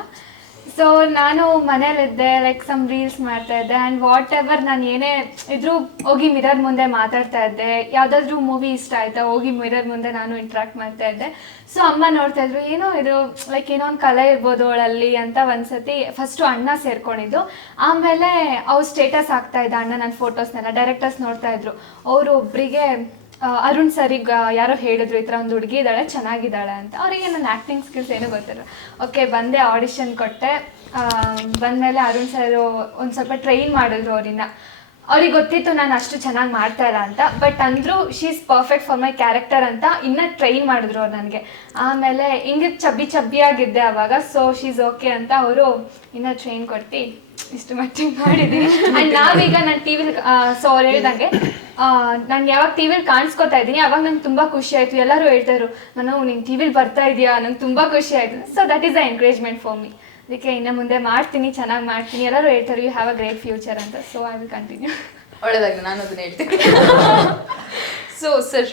ಸೊ ನಾನು ಮನೇಲಿದ್ದೆ, ಲೈಕ್ ಸಮ್ ರೀಲ್ಸ್ ಮಾಡ್ತಾ ಇದ್ದೆ. ಆ್ಯಂಡ್ ವಾಟ್ ಎವರ್ ನಾನು ಏನೇ ಇದ್ರೂ ಹೋಗಿ ಮಿರರ್ ಮುಂದೆ ಮಾತಾಡ್ತಾ ಇದ್ದೆ. ಯಾವುದಾದ್ರೂ ಮೂವಿ ಇಷ್ಟ ಆಯ್ತಾ ಹೋಗಿ ಮಿರರ್ ಮುಂದೆ ನಾನು ಇಂಟ್ರಾಕ್ಟ್ ಮಾಡ್ತಾ ಇದ್ದೆ. ಸೊ ಅಮ್ಮ ನೋಡ್ತಾ ಇದ್ರು, ಏನೋ ಇದು ಲೈಕ್ ಏನೋ ಒಂದು ಕಲೆ ಇರ್ಬೋದು ಅವಳಲ್ಲಿ ಅಂತ. ಒಂದ್ಸತಿ ಫಸ್ಟು ಅಣ್ಣ ಸೇರ್ಕೊಂಡಿದ್ದು, ಆಮೇಲೆ ಅವ್ರು ಸ್ಟೇಟಸ್ ಹಾಕ್ತಾ ಇದ್ದ ಅಣ್ಣ ನನ್ನ ಫೋಟೋಸ್ನೆಲ್ಲ. ಡೈರೆಕ್ಟರ್ಸ್ ನೋಡ್ತಾ ಇದ್ರು. ಅವರು ಒಬ್ಬರಿಗೆ ಅರುಣ್ ಸರಿಗೆ ಯಾರೋ ಹೇಳಿದ್ರು ಈ ಥರ ಒಂದು ಹುಡುಗಿ ಇದ್ದಾಳೆ ಚೆನ್ನಾಗಿದ್ದಾಳೆ ಅಂತ. ಅವರಿಗೆ ನನ್ನ ಆ್ಯಕ್ಟಿಂಗ್ ಸ್ಕಿಲ್ಸ್ ಏನೂ ಗೊತ್ತಿಲ್ಲ. ಓಕೆ ಬಂದೆ, ಆಡಿಷನ್ ಕೊಟ್ಟೆ. ಬಂದಮೇಲೆ ಅರುಣ್ ಸರ್ ಒಂದು ಸ್ವಲ್ಪ ಟ್ರೈನ್ ಮಾಡಿದ್ರು ಅವರಿಂದ. ಅವ್ರಿಗೆ ಗೊತ್ತಿತ್ತು ನಾನು ಅಷ್ಟು ಚೆನ್ನಾಗಿ ಮಾಡ್ತಾ ಇಲ್ಲ ಅಂತ. ಬಟ್ ಅಂದರೂ she is perfect for my character ಅಂತ ಇನ್ನೂ ಟ್ರೈನ್ ಮಾಡಿದ್ರು ಅವ್ರು ನನಗೆ. ಆಮೇಲೆ ಹಿಂಗೆ ಚಬ್ಬಿಯಾಗಿದ್ದೆ ಆವಾಗ. ಸೊ ಶೀ ಈಸ್ ಓಕೆ ಅಂತ ಅವರು ಇನ್ನೂ ಟ್ರೈನ್ ಕೊಟ್ಟು ಇಷ್ಟು ಮಟ್ಟಿಗೆ ಮಾಡಿದ್ದೀನಿ. ಆ್ಯಂಡ್ ನಾವೀಗ ನಾನು ಟಿವಿಲಿ ಸೊ ಅವ್ರು ಹೇಳ್ದಂಗೆ ನಾನು ಯಾವಾಗ ಟಿವಿಲಿ ಕಾಣಿಸ್ಕೊತಾ ಇದ್ದೀನಿ ಅವಾಗ ನಂಗೆ ತುಂಬ ಖುಷಿ ಆಯಿತು. ಎಲ್ಲರೂ ಹೇಳ್ತಾಯಿದ್ರು, ನಾನು ನೀನು ಟಿವಿಲಿ ಬರ್ತಾ ಇದೆಯಾ, ನಂಗೆ ತುಂಬ ಖುಷಿ ಆಯಿತು. So that is the encouragement for me. ಅದಕ್ಕೆ ಇನ್ನು ಮುಂದೆ ಮಾಡ್ತೀನಿ, ಚೆನ್ನಾಗಿ ಮಾಡ್ತೀನಿ. ಎಲ್ಲರೂ ಹೇಳ್ತಾರೆ you have a great future ಅಂತ. So I will continue. ಒಳ್ಳೆದಾಗಿ ನಾನು ಅದನ್ನ ಹೇಳ್ತೀನಿ. ಸೊ ಸರ್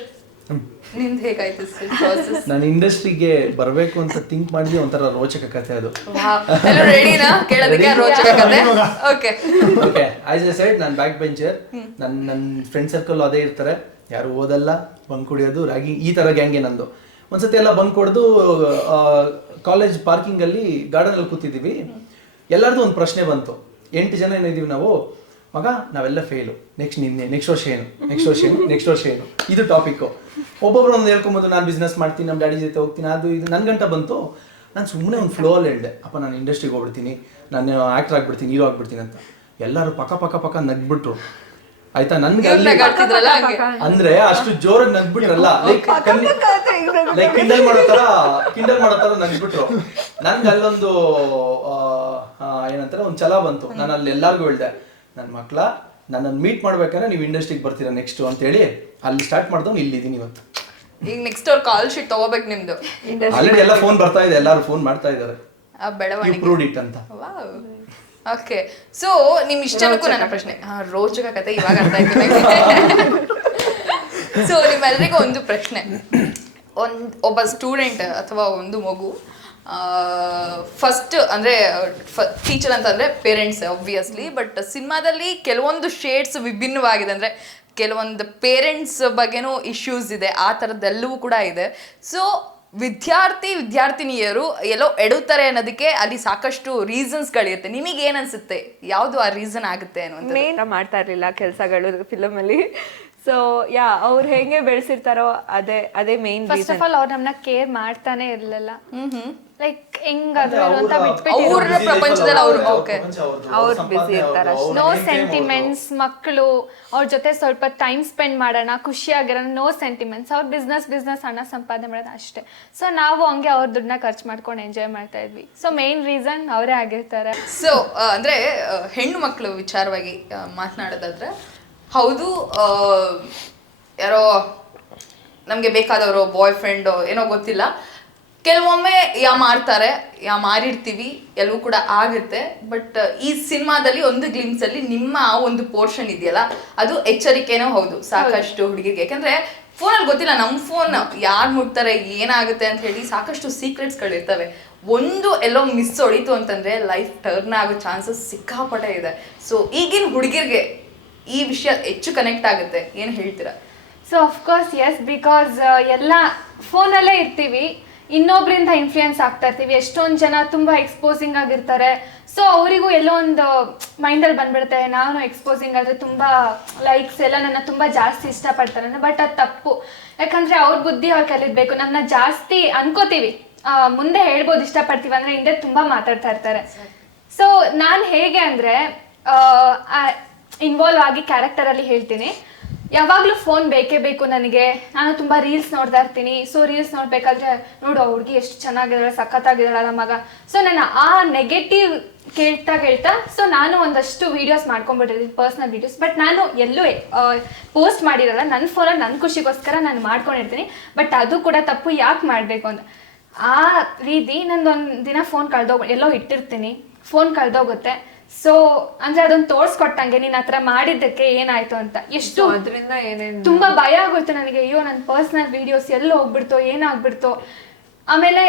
ನಿಮ್ದು ಹೇಗಾಯ್ತು ಸರ್ ಪ್ರಾಸೆಸ್? ನಾನು ಇಂಡಸ್ಟ್ರಿಗೆ ಬರಬೇಕು ಅಂತ ಥಿಂಕ್ ಮಾಡಿದ್ರೆ ಒಂಥರ ರೋಚಕ ಕಥೆ ಅದು. ರೆಡಿನಾ ಕೇಳೋದಕ್ಕೆ ರೋಚಕ ಕಥೆ? Okay okay, as A side ನಾನು ಬ್ಯಾಕ್ ಬೆಂಚರ್. ನನ್ನ ಫ್ರೆಂಡ್ ಸರ್ಕಲ್ ಅದೇ ಇರ್ತಾರೆ, ಯಾರು ಓದಲ್ಲ, ಬಂಕ್ ಕುಡಿಯೋದು, ರಾಗಿ, ಈ ಥರ ಗ್ಯಾಂಗೆ ನಂದು. ಒಂದ್ಸತಿ ಎಲ್ಲ ಬಂಕ್ ಹೊಡೆದು ಕಾಲೇಜ್ ಪಾರ್ಕಿಂಗಲ್ಲಿ ಗಾರ್ಡನಲ್ಲಿ ಕೂತಿದ್ದೀವಿ. ಎಲ್ಲರದು ಒಂದು ಪ್ರಶ್ನೆ ಬಂತು. 8 ಜನ ಏನಿದ್ದೀವಿ ನಾವು. ಮಗ ನಾವೆಲ್ಲ ಫೇಲು, ನೆಕ್ಸ್ಟ್ ವರ್ಷ ಏನು ಇದು ಟಾಪಿಕ್ಕು. ಒಬ್ಬೊಬ್ರು ಒಂದು ಹೇಳ್ಕೊಂಬೋದು, ನಾನು ಬಿಸ್ನೆಸ್ ಮಾಡ್ತೀನಿ, ನಮ್ಮ ಡ್ಯಾಡಿ ಜೊತೆ ಹೋಗ್ತೀನಿ, ಅದು ಇದು. ನನ್ನ ಗಂಟ ಬಂತು. ನಾನು ಸುಮ್ಮನೆ ಒಂದು ಫ್ಲೋ ಅಲ್ಲಿ ಹೇಳಿದೆ, ಅಪ್ಪ ನಾನು ಇಂಡಸ್ಟ್ರಿಗೆ ಹೋಗ್ಬಿಡ್ತೀನಿ, ನಾನು ಆ್ಯಕ್ಟರ್ ಆಗ್ಬಿಡ್ತೀನಿ, ಹೀರೋ ಆಗ್ಬಿಡ್ತೀನಿ ಅಂತ. ಎಲ್ಲರೂ ಪಕ್ಕ ನಗ್ಬಿಟ್ರು. ಆಯ್ತಾ? ನನ್ಗೆ ಅಂದ್ರೆ ಅಷ್ಟು ಜೋರಾಗಿ ನಗ್ಬಿಟ್ರಲ್ಲ, ಲೈಕ್ ಕಿಂಡಲ್ ಮಾಡೋ ತರ ನಗ್ಬಿಟ್ರು. ನನ್ಗೆ ಅಲ್ಲೊಂದು ಏನಂತಾರೆ ಒಂದು ಛಲ ಬಂತು. ನಾನು ಅಲ್ಲಿ ಎಲ್ಲಾರ್ಗು ಹೇಳ್ದೆ, ನನ್ನ ಮಕ್ಳ ನನ್ನನ್ನು ಮೀಟ್ ಮಾಡ್ಬೇಕಾದ್ರೆ ನೀವು ಇಂಡಸ್ಟ್ರಿಗೆ ಬರ್ತೀರಾ ನೆಕ್ಸ್ಟ್ ಅಂತೇಳಿ ಅಲ್ಲಿ ಸ್ಟಾರ್ಟ್ ಮಾಡ್ದವ್ ಇಲ್ಲಿದ್ದೀನಿ ಇವತ್ತು. ಈಗ ನೆಕ್ಸ್ಟ್ ಅವ್ರ ಕಾಲ್ ಶೀಟ್ ತಗೋಬೇಕು ನಿಮ್ದು. ಆಲ್ರೆಡಿ ಎಲ್ಲ ಫೋನ್ ಬರ್ತಾ ಇದೆ, ಎಲ್ಲರೂ ಫೋನ್ ಮಾಡ್ತಾ ಇದ್ದಾರೆ ಬೆಳವಣಿಗೆ ಅಂತ. ಓಕೆ, ಸೊ ನಿಮ್ ಇಷ್ಟಕ್ಕೂ ನನ್ನ ಪ್ರಶ್ನೆ, ರೋಚಕ ಕತೆ ಇವಾಗ ಅರ್ಥ ಆಯ್ತು. ಸೊ ನಿಮ್ಮೆಲ್ಲರಿಗೂ ಒಂದು ಪ್ರಶ್ನೆ. ಒಬ್ಬ ಸ್ಟೂಡೆಂಟ್ ಅಥವಾ ಒಂದು ಮಗು ಫಸ್ಟ್ ಅಂದರೆ ಟೀಚರ್ ಅಂತಂದರೆ ಪೇರೆಂಟ್ಸ್ ಆಬ್ವಿಯಸ್ಲಿ, ಬಟ್ ಸಿನಿಮಾದಲ್ಲಿ ಕೆಲವೊಂದು ಶೇಡ್ಸ್ ವಿಭಿನ್ನವಾಗಿದೆ. ಅಂದರೆ ಕೆಲವೊಂದು ಪೇರೆಂಟ್ಸ್ ಬಗ್ಗೆನೂ ಇಶ್ಯೂಸ್ ಇದೆ, ಆ ಥರದ್ದೆಲ್ಲವೂ ಕೂಡ ಇದೆ. ಸೊ ವಿದ್ಯಾರ್ಥಿನಿಯರು ಎಲ್ಲೋ ಎಡುತ್ತಾರೆ ಅನ್ನೋದಕ್ಕೆ ಅಲ್ಲಿ ಸಾಕಷ್ಟು ರೀಸನ್ಸ್ಗಳಿರುತ್ತೆ. ನಿಮಗೆ ಏನು ಅನ್ಸುತ್ತೆ, ಯಾವುದು ಆ ರೀಸನ್ ಆಗುತ್ತೆ ಅನ್ನೋದು? ಮೇನ್ ಮಾಡ್ತಾ ಇರಲಿಲ್ಲ ಕೆಲಸಗಳು ಫಿಲಮಲ್ಲಿ. ಸೊ ಅವ್ರು ಹೆಂಗೆ ಬೆಳೆಸಿರ್ತಾರೋ ಅದೇ ಮೇನ್. ಫಸ್ಟ್ ಆಫ್ ಆಲ್ ಅವ್ರು ನಮ್ಮನ್ನ ಕೇರ್ ಮಾಡ್ತಾನೆ ಇರಲಿಲ್ಲ. ಲೈಕ್ ಹೆಂಗಾದ್ರು ಅಂತ ಅವ್ರ ಬಿಟ್ಬಿಟ್ಟಿರೋ ಪ್ರಪಂಚದಲ್ಲಿ ಅವ್ರು ಓಕೆ ಅವ್ರು busy ಇರ್ತಾರೆ ನೋ ಸೆಂಟಿಮೆಂಟ್ಸ್, ಮಕ್ಕಳು ಅವ್ರ ಜೊತೆ ಸ್ವಲ್ಪ ಟೈಮ್ ಸ್ಪೆಂಡ್ ಮಾಡೋಣ, ಖುಷಿಯಾಗಿರೋಣ, ನೋ ಸೆಂಟಿಮೆಂಟ್ಸ್. ಅವ್ರ ಬಿಸ್ನೆಸ್ ಹಣ ಸಂಪಾದನೆ ಮಾಡೋದು ಅಷ್ಟೇ. ಸೊ ನಾವು ಹಂಗೆ ಅವ್ರ ದುಡ್ಡನ್ನ ಖರ್ಚು ಮಾಡ್ಕೊಂಡು ಎಂಜಾಯ್ ಮಾಡ್ತಾ ಇದ್ವಿ. ಸೊ ಮೇನ್ ರೀಸನ್ ಅವರೇ ಆಗಿರ್ತಾರೆ. ಸೊ ಅಂದ್ರೆ ಹೆಣ್ಣು ಮಕ್ಕಳು ವಿಚಾರವಾಗಿ ಮಾತನಾಡೋದಾದ್ರೆ ಹೌದು, ಯಾರೋ ನಮಗೆ ಬೇಕಾದವರು ಬಾಯ್ ಫ್ರೆಂಡ್ ಏನೋ ಗೊತ್ತಿಲ್ಲ, ಕೆಲವೊಮ್ಮೆ ಮಾರ್ತಾರೆ, ಮಾರಿರ್ತೀವಿ, ಎಲ್ಲವೂ ಕೂಡ ಆಗುತ್ತೆ. ಬಟ್ ಈ ಸಿನಿಮಾದಲ್ಲಿ ಒಂದು ಗ್ಲಿಮ್ಸ್ ಅಲ್ಲಿ ನಿಮ್ಮ ಆ ಒಂದು ಪೋರ್ಷನ್ ಇದೆಯಲ್ಲ, ಅದು ಎಚ್ಚರಿಕೆನೂ ಹೌದು ಸಾಕಷ್ಟು ಹುಡುಗಿರಿಗೆ. ಯಾಕಂದ್ರೆ ಫೋನಲ್ಲಿ ಗೊತ್ತಿಲ್ಲ, ನಮ್ಮ ಫೋನ್ ಯಾರು ಮುಟ್ತಾರೆ ಏನಾಗುತ್ತೆ ಅಂತ ಹೇಳಿ ಸಾಕಷ್ಟು ಸೀಕ್ರೆಟ್ಸ್ಗಳಿರ್ತವೆ. ಒಂದು ಎಲ್ಲೋ ಮಿಸ್ ಹೊಡಿತು ಅಂತಂದ್ರೆ ಲೈಫ್ ಟರ್ನ್ ಆಗೋ ಚಾನ್ಸಸ್ ಸಿಕ್ಕಾಪಟ್ಟೆ ಇದೆ. ಸೊ ಈಗಿನ ಹುಡುಗಿರಿಗೆ ಈ ವಿಷಯ ಹೆಚ್ಚು ಕನೆಕ್ಟ್ ಆಗುತ್ತೆ, ಏನು ಹೇಳ್ತೀರಾ? ಸೊ ಅಫ್ಕೋರ್ಸ್ ಎಸ್, ಬಿಕಾಸ್ ಎಲ್ಲ ಫೋನಲ್ಲೇ ಇರ್ತೀವಿ, ಇನ್ನೊಬ್ರಿಂದ ಇನ್ಫ್ಲೂಯೆನ್ಸ್ ಆಗ್ತಾ ಇರ್ತೀವಿ. ಎಷ್ಟೊಂದು ಜನ ತುಂಬ ಎಕ್ಸ್ಪೋಸಿಂಗ್ ಆಗಿರ್ತಾರೆ. ಸೊ ಅವರಿಗೂ ಎಲ್ಲೋ ಒಂದು ಮೈಂಡಲ್ಲಿ ಬಂದ್ಬಿಡುತ್ತೆ, ನಾನು ಎಕ್ಸ್ಪೋಸಿಂಗ್ ಆದರೆ ತುಂಬ ಲೈಕ್ಸ್ ಎಲ್ಲ ನನ್ನ ತುಂಬ ಜಾಸ್ತಿ ಇಷ್ಟಪಡ್ತಾರೆ. ಬಟ್ ಅದು ತಪ್ಪು. ಯಾಕಂದರೆ ಅವ್ರ ಬುದ್ಧಿ ಅವ್ರು ಕಲಿಬೇಕು. ನಮ್ಮನ್ನ ಜಾಸ್ತಿ ಅನ್ಕೋತೀವಿ, ಮುಂದೆ ಹೇಳ್ಬೋದು ಇಷ್ಟಪಡ್ತೀವಿ ಅಂದರೆ ಹಿಂದೆ ತುಂಬ ಮಾತಾಡ್ತಾ ಇರ್ತಾರೆ. ಸೊ ನಾನು ಹೇಗೆ ಅಂದರೆ ಇನ್ವಾಲ್ವ್ ಆಗಿ ಕ್ಯಾರೆಕ್ಟರಲ್ಲಿ ಹೇಳ್ತೀನಿ, ಯಾವಾಗಲೂ ಫೋನ್ ಬೇಕೇ ಬೇಕು ನನಗೆ. ನಾನು ತುಂಬ ರೀಲ್ಸ್ ನೋಡ್ತಾ ಇರ್ತೀನಿ. ಸೊ ರೀಲ್ಸ್ ನೋಡಬೇಕಾದ್ರೆ ನೋಡು ಆ ಹುಡುಗಿ ಎಷ್ಟು ಚೆನ್ನಾಗಿದ್ದಾಳೆ, ಸಖತ್ತಾಗಿದ್ದಾಳಲ್ಲ ಮಗ. ಸೊ ನಾನು ಆ ನೆಗೆಟಿವ್ ಕೇಳ್ತಾ ಸೊ ನಾನು ಒಂದಷ್ಟು ವೀಡಿಯೋಸ್ ಮಾಡ್ಕೊಂಡ್ಬಿಟ್ಟಿರ್ತೀನಿ, ಪರ್ಸ್ನಲ್ ವೀಡಿಯೋಸ್. ಬಟ್ ನಾನು ಎಲ್ಲೂ ಪೋಸ್ಟ್ ಮಾಡಿರಲ್ಲ, ನನ್ನ ಫೋನಲ್ಲಿ ನನ್ನ ಖುಷಿಗೋಸ್ಕರ ನಾನು ಮಾಡ್ಕೊಂಡಿರ್ತೀನಿ. ಬಟ್ ಅದು ಕೂಡ ತಪ್ಪು. ಯಾಕೆ ಮಾಡಬೇಕು ಅಂತ ಆ ರೀತಿ ನಂದೊಂದು ದಿನ ಫೋನ್ ಎಲ್ಲೋ ಇಟ್ಟಿರ್ತೀನಿ, ಫೋನ್ ಕಳೆದೋಗುತ್ತೆ. ಸೊ ಅಂದ್ರೆ ಅದೊಂದು ತೋರ್ಸ್ಕೊಟ್ಟಂಗೆ ನೀನ್ ಆತರ ಮಾಡಿದ್ದಕ್ಕೆ ಏನಾಯ್ತು ಅಂತ. ಎಷ್ಟು ಅದರಿಂದ ಏನೇನು ತುಂಬಾ ಭಯ ಆಗೋಯ್ತು ನನಗೆ. ಅಯ್ಯೋ ನನ್ನ ಪರ್ಸನಲ್ ವಿಡಿಯೋಸ್ ಎಲ್ಲ ಹೋಗ್ಬಿಡ್ತೋ, ಏನಾಗ್ಬಿಡ್ತೋ. ಆಮೇಲೆ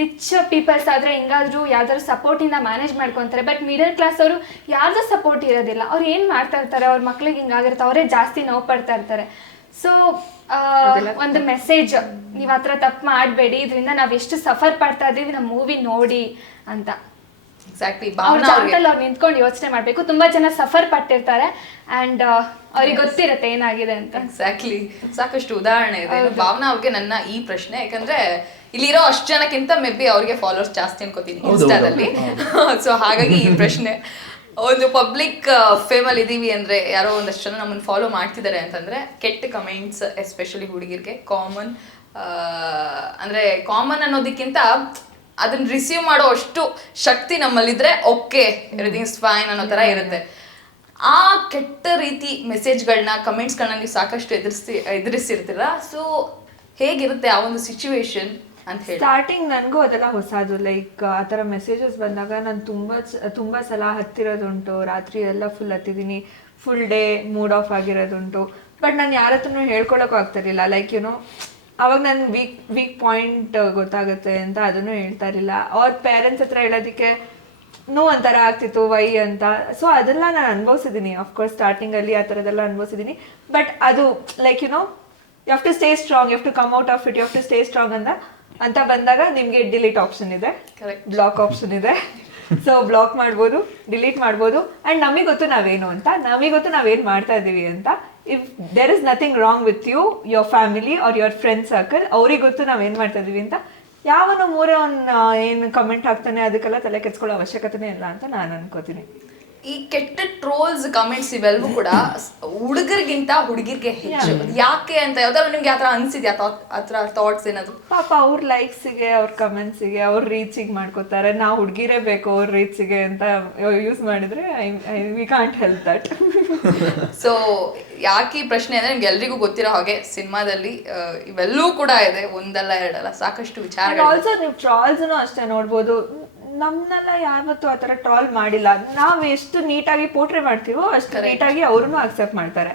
ರಿಚ್ ಪೀಪಲ್ಸ್ ಆದ್ರೆ ಹಿಂಗಾದ್ರೂ ಯಾವ್ದಾದ್ರು ಸಪೋರ್ಟಿಂದ ಮ್ಯಾನೇಜ್ ಮಾಡ್ಕೊತಾರೆ. ಬಟ್ ಮಿಡಲ್ ಕ್ಲಾಸ್ ಅವರು ಯಾರ್ದು ಸಪೋರ್ಟ್ ಇರೋದಿಲ್ಲ. ಅವ್ರು ಏನ್ ಮಾಡ್ತಾ ಇರ್ತಾರೆ, ಅವ್ರ ಮಕ್ಳಿಗೆ ಹಿಂಗಾಗಿರುತ್ತೆ, ಅವರೇ ಜಾಸ್ತಿ ನೋವು ಪಡ್ತಾ ಇರ್ತಾರೆ. ಸೊ ಒಂದು ಮೆಸೇಜ್, ನೀವ್ ಆತರ ತಪ್ಪು ಮಾಡಬೇಡಿ, ಇದರಿಂದ ನಾವ್ ಎಷ್ಟು ಸಫರ್ ಪಡ್ತಾ ಇದೀವಿ, ನಮ್ಮ ಮೂವಿ ನೋಡಿ ಅಂತ. ಎಕ್ಸಾಕ್ಟ್ಲಿ, ಅವ್ರು ನಿಂತ್ಕೊಂಡು ಯೋಚನೆ ಮಾಡ್ಬೇಕು. ತುಂಬಾ ಜನ ಸಫರ್ ಪಟ್ಟಿರ್ತಾರೆ ಅಂಡ್ ಅವ್ರಿಗೆ ಗೊತ್ತಿರುತ್ತೆ ಏನಾಗಿದೆ ಅಂತ. ಎಕ್ಸಾಕ್ಟ್ಲಿ, ಸಾಕಷ್ಟು ಉದಾಹರಣೆ ಇದೆ. ಭಾವನಾ ಅವ್ರಿಗೆ ನನ್ನ ಈ ಪ್ರಶ್ನೆ, ಯಾಕಂದ್ರೆ ಇಲ್ಲಿರೋ ಅಷ್ಟು ಜನಕ್ಕಿಂತ ಮೇ ಬಿ ಅವ್ರಿಗೆ ಫಾಲೋವರ್ಸ್ ಜಾಸ್ತಿ ಅನ್ಕೋತೀನಿ ಇನ್ಸ್ಟಾದಲ್ಲಿ. ಸೊ ಹಾಗಾಗಿ ಈ ಪ್ರಶ್ನೆ, ಒಂದು ಪಬ್ಲಿಕ್ ಫೇಮಲ್ಲಿ ಇದೀವಿ ಅಂದ್ರೆ, ಯಾರೋ ಒಂದಷ್ಟು ಜನ ನಮ್ಮನ್ನು ಫಾಲೋ ಮಾಡ್ತಿದ್ದಾರೆ ಅಂತಂದ್ರೆ, ಕೆಟ್ಟ ಕಮೆಂಟ್ಸ್ ಎಸ್ಪೆಷಲಿ ಹುಡುಗಿರಿಗೆ ಕಾಮನ್. ಅಂದ್ರೆ ಕಾಮನ್ ಅನ್ನೋದಕ್ಕಿಂತ ಅದನ್ನ ರಿಸೀವ್ ಮಾಡೋ ಅಷ್ಟು ಶಕ್ತಿ ನಮ್ಮಲ್ಲಿದ್ರೆ ಓಕೆ, ಎವ್ರಿಥಿಂಗ್ ಇಸ್ ಫೈನ್ ಅನ್ನೋ ತರ ಇರುತ್ತೆ. ಆ ಕೆಟ್ಟ ರೀತಿ ಮೆಸೇಜ್ಗಳನ್ನ, ಕಮೆಂಟ್ಸ್ಗಳನ್ನ ನೀವು ಸಾಕಷ್ಟು ಎದುರಿಸಿರ್ತೀರ. ಸೊ ಹೇಗಿರುತ್ತೆ ಆ ಒಂದು ಸಿಚುವೇಶನ್ ಅಂತ ಹೇಳಿ? ಸ್ಟಾರ್ಟಿಂಗ್ ನನಗೂ ಅದೆಲ್ಲ ಹೊಸದು. ಲೈಕ್ ಆ ಥರ ಮೆಸೇಜಸ್ ಬಂದಾಗ ನಾನು ತುಂಬ ಸಲ ಹತ್ತಿರೋದುಂಟು. ರಾತ್ರಿ ಎಲ್ಲ ಫುಲ್ ಹತ್ತಿದ್ದೀನಿ, ಫುಲ್ ಡೇ ಮೂಡ್ ಆಫ್ ಆಗಿರೋದುಂಟು. ಬಟ್ ನಾನು ಯಾರ ಹತ್ರನೂ ಹೇಳ್ಕೊಳಕ್ಕೂ ಆಗ್ತಿರ್ಲಿಲ್ಲ. ಲೈಕ್ ಯುನೋ ಅವಾಗ ನನ್ನ ವೀಕ್ ಪಾಯಿಂಟ್ ಗೊತ್ತಾಗುತ್ತೆ ಅಂತ ಅದನ್ನು ಹೇಳ್ತಾ ಇರಲಿಲ್ಲ. ಅವ್ರ ಪೇರೆಂಟ್ಸ್ ಹತ್ರ ಹೇಳೋದಕ್ಕೆ ಒಂಥರ ಆಗ್ತಿತ್ತು, ವೈ ಅಂತ. ಸೊ ಅದೆಲ್ಲ ನಾನು ಅನುಭವಿಸಿದ್ದೀನಿ. ಅಫ್ಕೋರ್ಸ್ ಸ್ಟಾರ್ಟಿಂಗಲ್ಲಿ ಆ ಥರದ್ದೆಲ್ಲ ಅನುಭವಿಸಿದ್ದೀನಿ. ಬಟ್ ಅದು like you have to stay strong, you have to come out of it, you have to stay strong ಅಂತ ಬಂದಾಗ ನಿಮಗೆ ಡಿಲೀಟ್ ಆಪ್ಷನ್ ಇದೆ, ಬ್ಲಾಕ್ ಆಪ್ಷನ್ ಇದೆ. ಸೊ ಬ್ಲಾಕ್ ಮಾಡ್ಬೋದು, ಡಿಲೀಟ್ ಮಾಡ್ಬೋದು. ಆ್ಯಂಡ್ ನಮಗೆ ಗೊತ್ತು ನಾವೇನು ಅಂತ, ನಮಗೆ ಗೊತ್ತು ನಾವೇನು ಮಾಡ್ತಾ ಇದ್ದೀವಿ ಅಂತ. If there is nothing wrong with you, your family or your friend circle, ಅವ್ರಿಗೆ ಗೊತ್ತು ನಾವೇನು ಮಾಡ್ತಾ ಇದ್ದೀವಿ ಅಂತ. ಯಾವನು ಏನು ಕಮೆಂಟ್ ಹಾಕ್ತಾನೆ ಅದಕ್ಕೆಲ್ಲ ತಲೆ ಕೆಡ್ಸ್ಕೊಳ್ಳೋ ಅವಶ್ಯಕತೆನೇ ಇಲ್ಲ ಅಂತ ನಾನು ಅನ್ಕೋತೀನಿ. ಈ ಕೆಟ್ಟ ಟ್ರೋಲ್ಸ್, ಕಮೆಂಟ್ಸ್ ಇವೆಲ್ಲವೂ ಕೂಡ ಹುಡುಗರಿಗಿಂತ ಹುಡುಗಿರ್ಗೆ ಹೆಚ್ಚು. ಯಾಕೆ ಅಂತ ಯಾವ್ದಾದ್ರು ನಿಮ್ಗೆ ಆತರ ಅನ್ಸಿದ್ಯಾ? ಆತರ ಥಾಟ್ಸ್ ಏನಾದ್ರು? ಪಾಪ ಅವ್ರ ಲೈಕ್ಸಿಗೆ, ಅವ್ರ ಕಮೆಂಟ್ಸಿಗೆ, ಅವ್ರ ರೀಚಿಗೆ ಮಾಡ್ಕೋತಾರೆ. ನಾವು ಹುಡುಗಿರೇ ಬೇಕು ಅವ್ರ ರೀಚಿಗೆ ಅಂತ ಯೂಸ್ ಮಾಡಿದ್ರೆ we can't help that. So ಯಾಕೆ ಈ ಪ್ರಶ್ನೆ ಅಂದ್ರೆ, ನಿಮ್ಗೆ ಎಲ್ರಿಗೂ ಗೊತ್ತಿರೋ ಹಾಗೆ ಸಿನಿಮಾದಲ್ಲಿ ಇವೆಲ್ಲವೂ ಕೂಡ ಇದೆ, ಒಂದಲ್ಲ ಎರಡಲ್ಲ, ಸಾಕಷ್ಟು ವಿಚಾರಗಳು. ಆಲ್ಸೋ ನೀವು ಟ್ರಾಲ್ಸ್ನು ಅಷ್ಟೇ ನೋಡ್ಬೋದು. ನಮ್ಮನ್ನೆಲ್ಲ ಯಾವತ್ತೂ ಆ ಥರ ಟ್ರಾಲ್ ಮಾಡಿಲ್ಲ. ನಾವು ಎಷ್ಟು ನೀಟಾಗಿ ಪೋಟ್ರೆ ಮಾಡ್ತೀವೋ ಅಷ್ಟು ನೀಟಾಗಿ ಅವ್ರನ್ನೂ ಅಕ್ಸೆಪ್ಟ್ ಮಾಡ್ತಾರೆ.